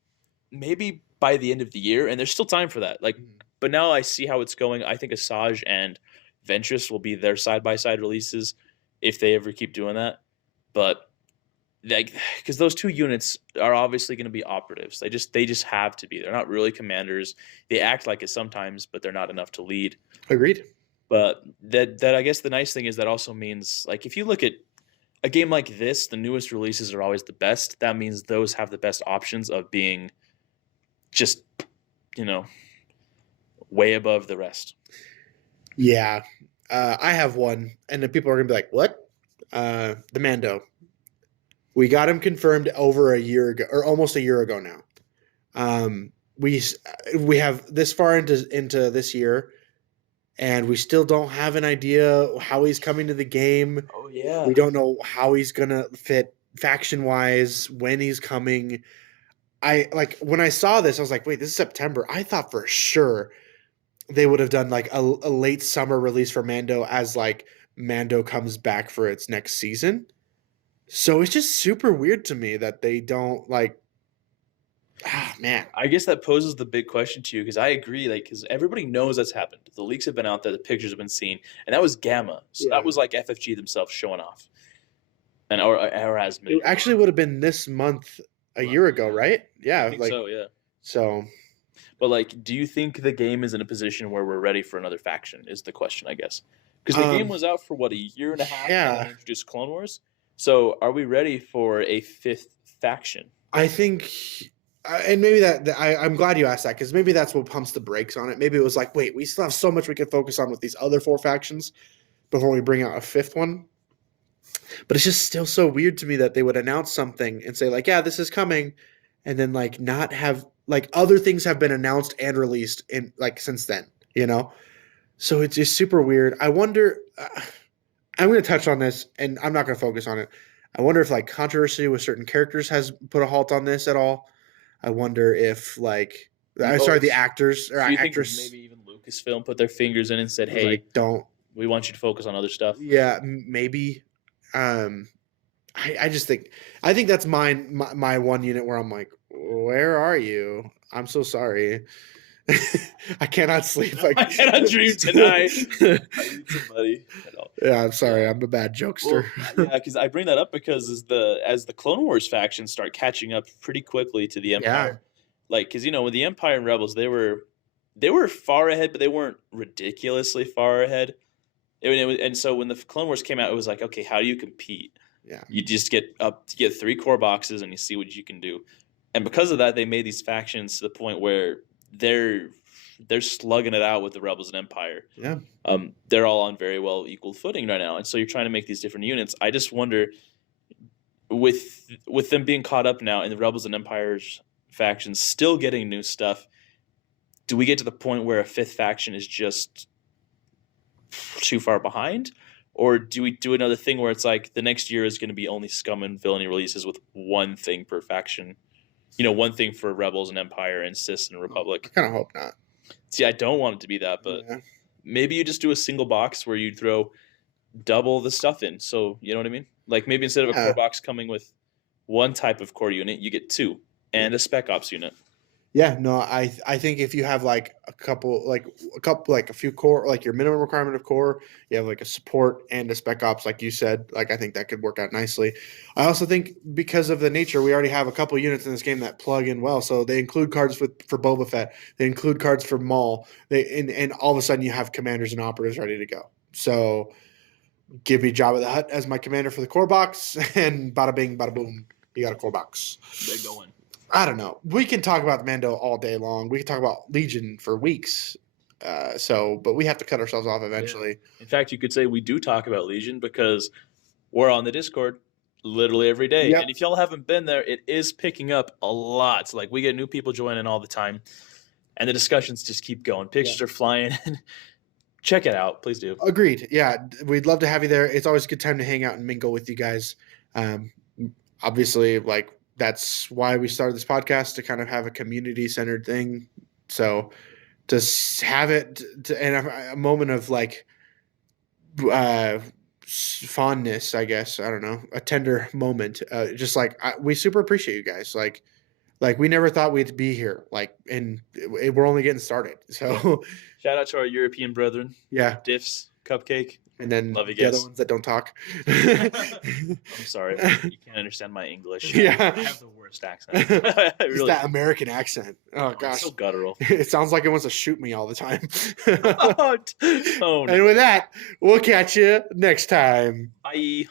maybe by the end of the year, and there's still time for that. Like, but now I see how it's going. I think Asajj and Ventress will be their side-by-side releases if they ever keep doing that. But like, because those two units are obviously going to be operatives. They just have to be. They're not really commanders. They act like it sometimes, but they're not enough to lead. Agreed. But that I guess the nice thing is that also means, like, if you look at a game like this, the newest releases are always the best. That means those have the best options of being just, way above the rest. Yeah, I have one, and then people are gonna be like, "What?" The Mando. We got him confirmed over a year ago, or almost a year ago now. We have this far into this year, and we still don't have an idea how he's coming to the game. Oh yeah. We don't know how he's gonna fit faction wise, when he's coming. When I saw this, I was like, wait, this is September. I thought for sure they would have done like a late summer release for Mando as like Mando comes back for its next season. So it's just super weird to me that they don't man. I guess that poses the big question to you, because I agree, like, because everybody knows that's happened. The leaks have been out there, the pictures have been seen, and that was Gamma. So Yeah. that was like FFG themselves showing off. And or as It actually would have been this month a year ago, right? Yeah, I think so, yeah. So But like, do you think the game is in a position where we're ready for another faction? Is the question, I guess. Because the game was out for what, a year and a half? Yeah. When they introduced Clone Wars. So are we ready for a fifth faction? I think, and maybe I'm glad you asked that, because maybe that's what pumps the brakes on it. Maybe it was like, wait, we still have so much we could focus on with these other 4 factions before we bring out a 5th one. But it's just still so weird to me that they would announce something and say like, yeah, this is coming, and then like not have like other things have been announced and released in like since then, So it's just super weird. I wonder. I'm going to touch on this, and I'm not going to focus on it. I wonder if like controversy with certain characters has put a halt on this at all. I wonder if the actors or Do you think actress maybe even Lucasfilm put their fingers in and said, "Hey, like, don't. we want you to focus on other stuff." Yeah, maybe. I just think that's my one unit where I'm like, where are you? I'm so sorry. I cannot sleep. I cannot dream tonight. I need somebody. Yeah, I'm sorry. I'm a bad jokester. Well, yeah, because I bring that up because as the Clone Wars factions start catching up pretty quickly to the Empire, because with the Empire and Rebels, they were far ahead, but they weren't ridiculously far ahead. And so when the Clone Wars came out, it was like, okay, how do you compete? Yeah, you just get 3 core boxes and you see what you can do. And because of that, they made these factions to the point where they're slugging it out with the Rebels and Empire. Yeah. They're all on very well equal footing right now, and so you're trying to make these different units. I just wonder, with them being caught up now and the Rebels and Empire's factions still getting new stuff, do we get to the point where a fifth faction is just too far behind? Or do we do another thing where it's like the next year is going to be only scum and villainy releases with one thing per faction? One thing for Rebels and Empire and Sis and I Republic. kind of hope not. See, I don't want it to be that, but maybe you just do a single box where you throw double the stuff in. So, you know what I mean? Like maybe instead of a core box coming with one type of core unit, you get two and a spec ops unit. Yeah, no, I think if you have like a few core, like your minimum requirement of core, you have like a support and a spec ops, like you said, like I think that could work out nicely. I also think because of the nature, we already have a couple units in this game that plug in well. So they include cards for Boba Fett, they include cards for Maul, and all of a sudden you have commanders and operatives ready to go. So give me Jabba the Hutt as my commander for the core box, and bada bing, bada boom, you got a core box. They're going. I don't know. We can talk about Mando all day long. We can talk about Legion for weeks. But we have to cut ourselves off eventually. Yeah. In fact, you could say we do talk about Legion because we're on the Discord literally every day. Yep. And if y'all haven't been there, it is picking up a lot. Like we get new people joining all the time, and the discussions just keep going. Pictures are flying. Check it out, please do. Agreed. Yeah, we'd love to have you there. It's always a good time to hang out and mingle with you guys. Obviously, like. That's why we started this podcast, to kind of have a community-centered thing. So to have it and a moment of like fondness, I guess, I don't know, a tender moment. Just like we super appreciate you guys. Like we never thought we'd be here. And we're only getting started. So shout out to our European brethren. Yeah, Diffs, Cupcake. And then love you the guys. other ones that don't talk. I'm sorry. You can't understand my English. Yeah. I have the worst accent. It's that American accent. Oh, gosh. It's so guttural. It sounds like it wants to shoot me all the time. Oh, no. And with that, we'll catch you next time. Bye.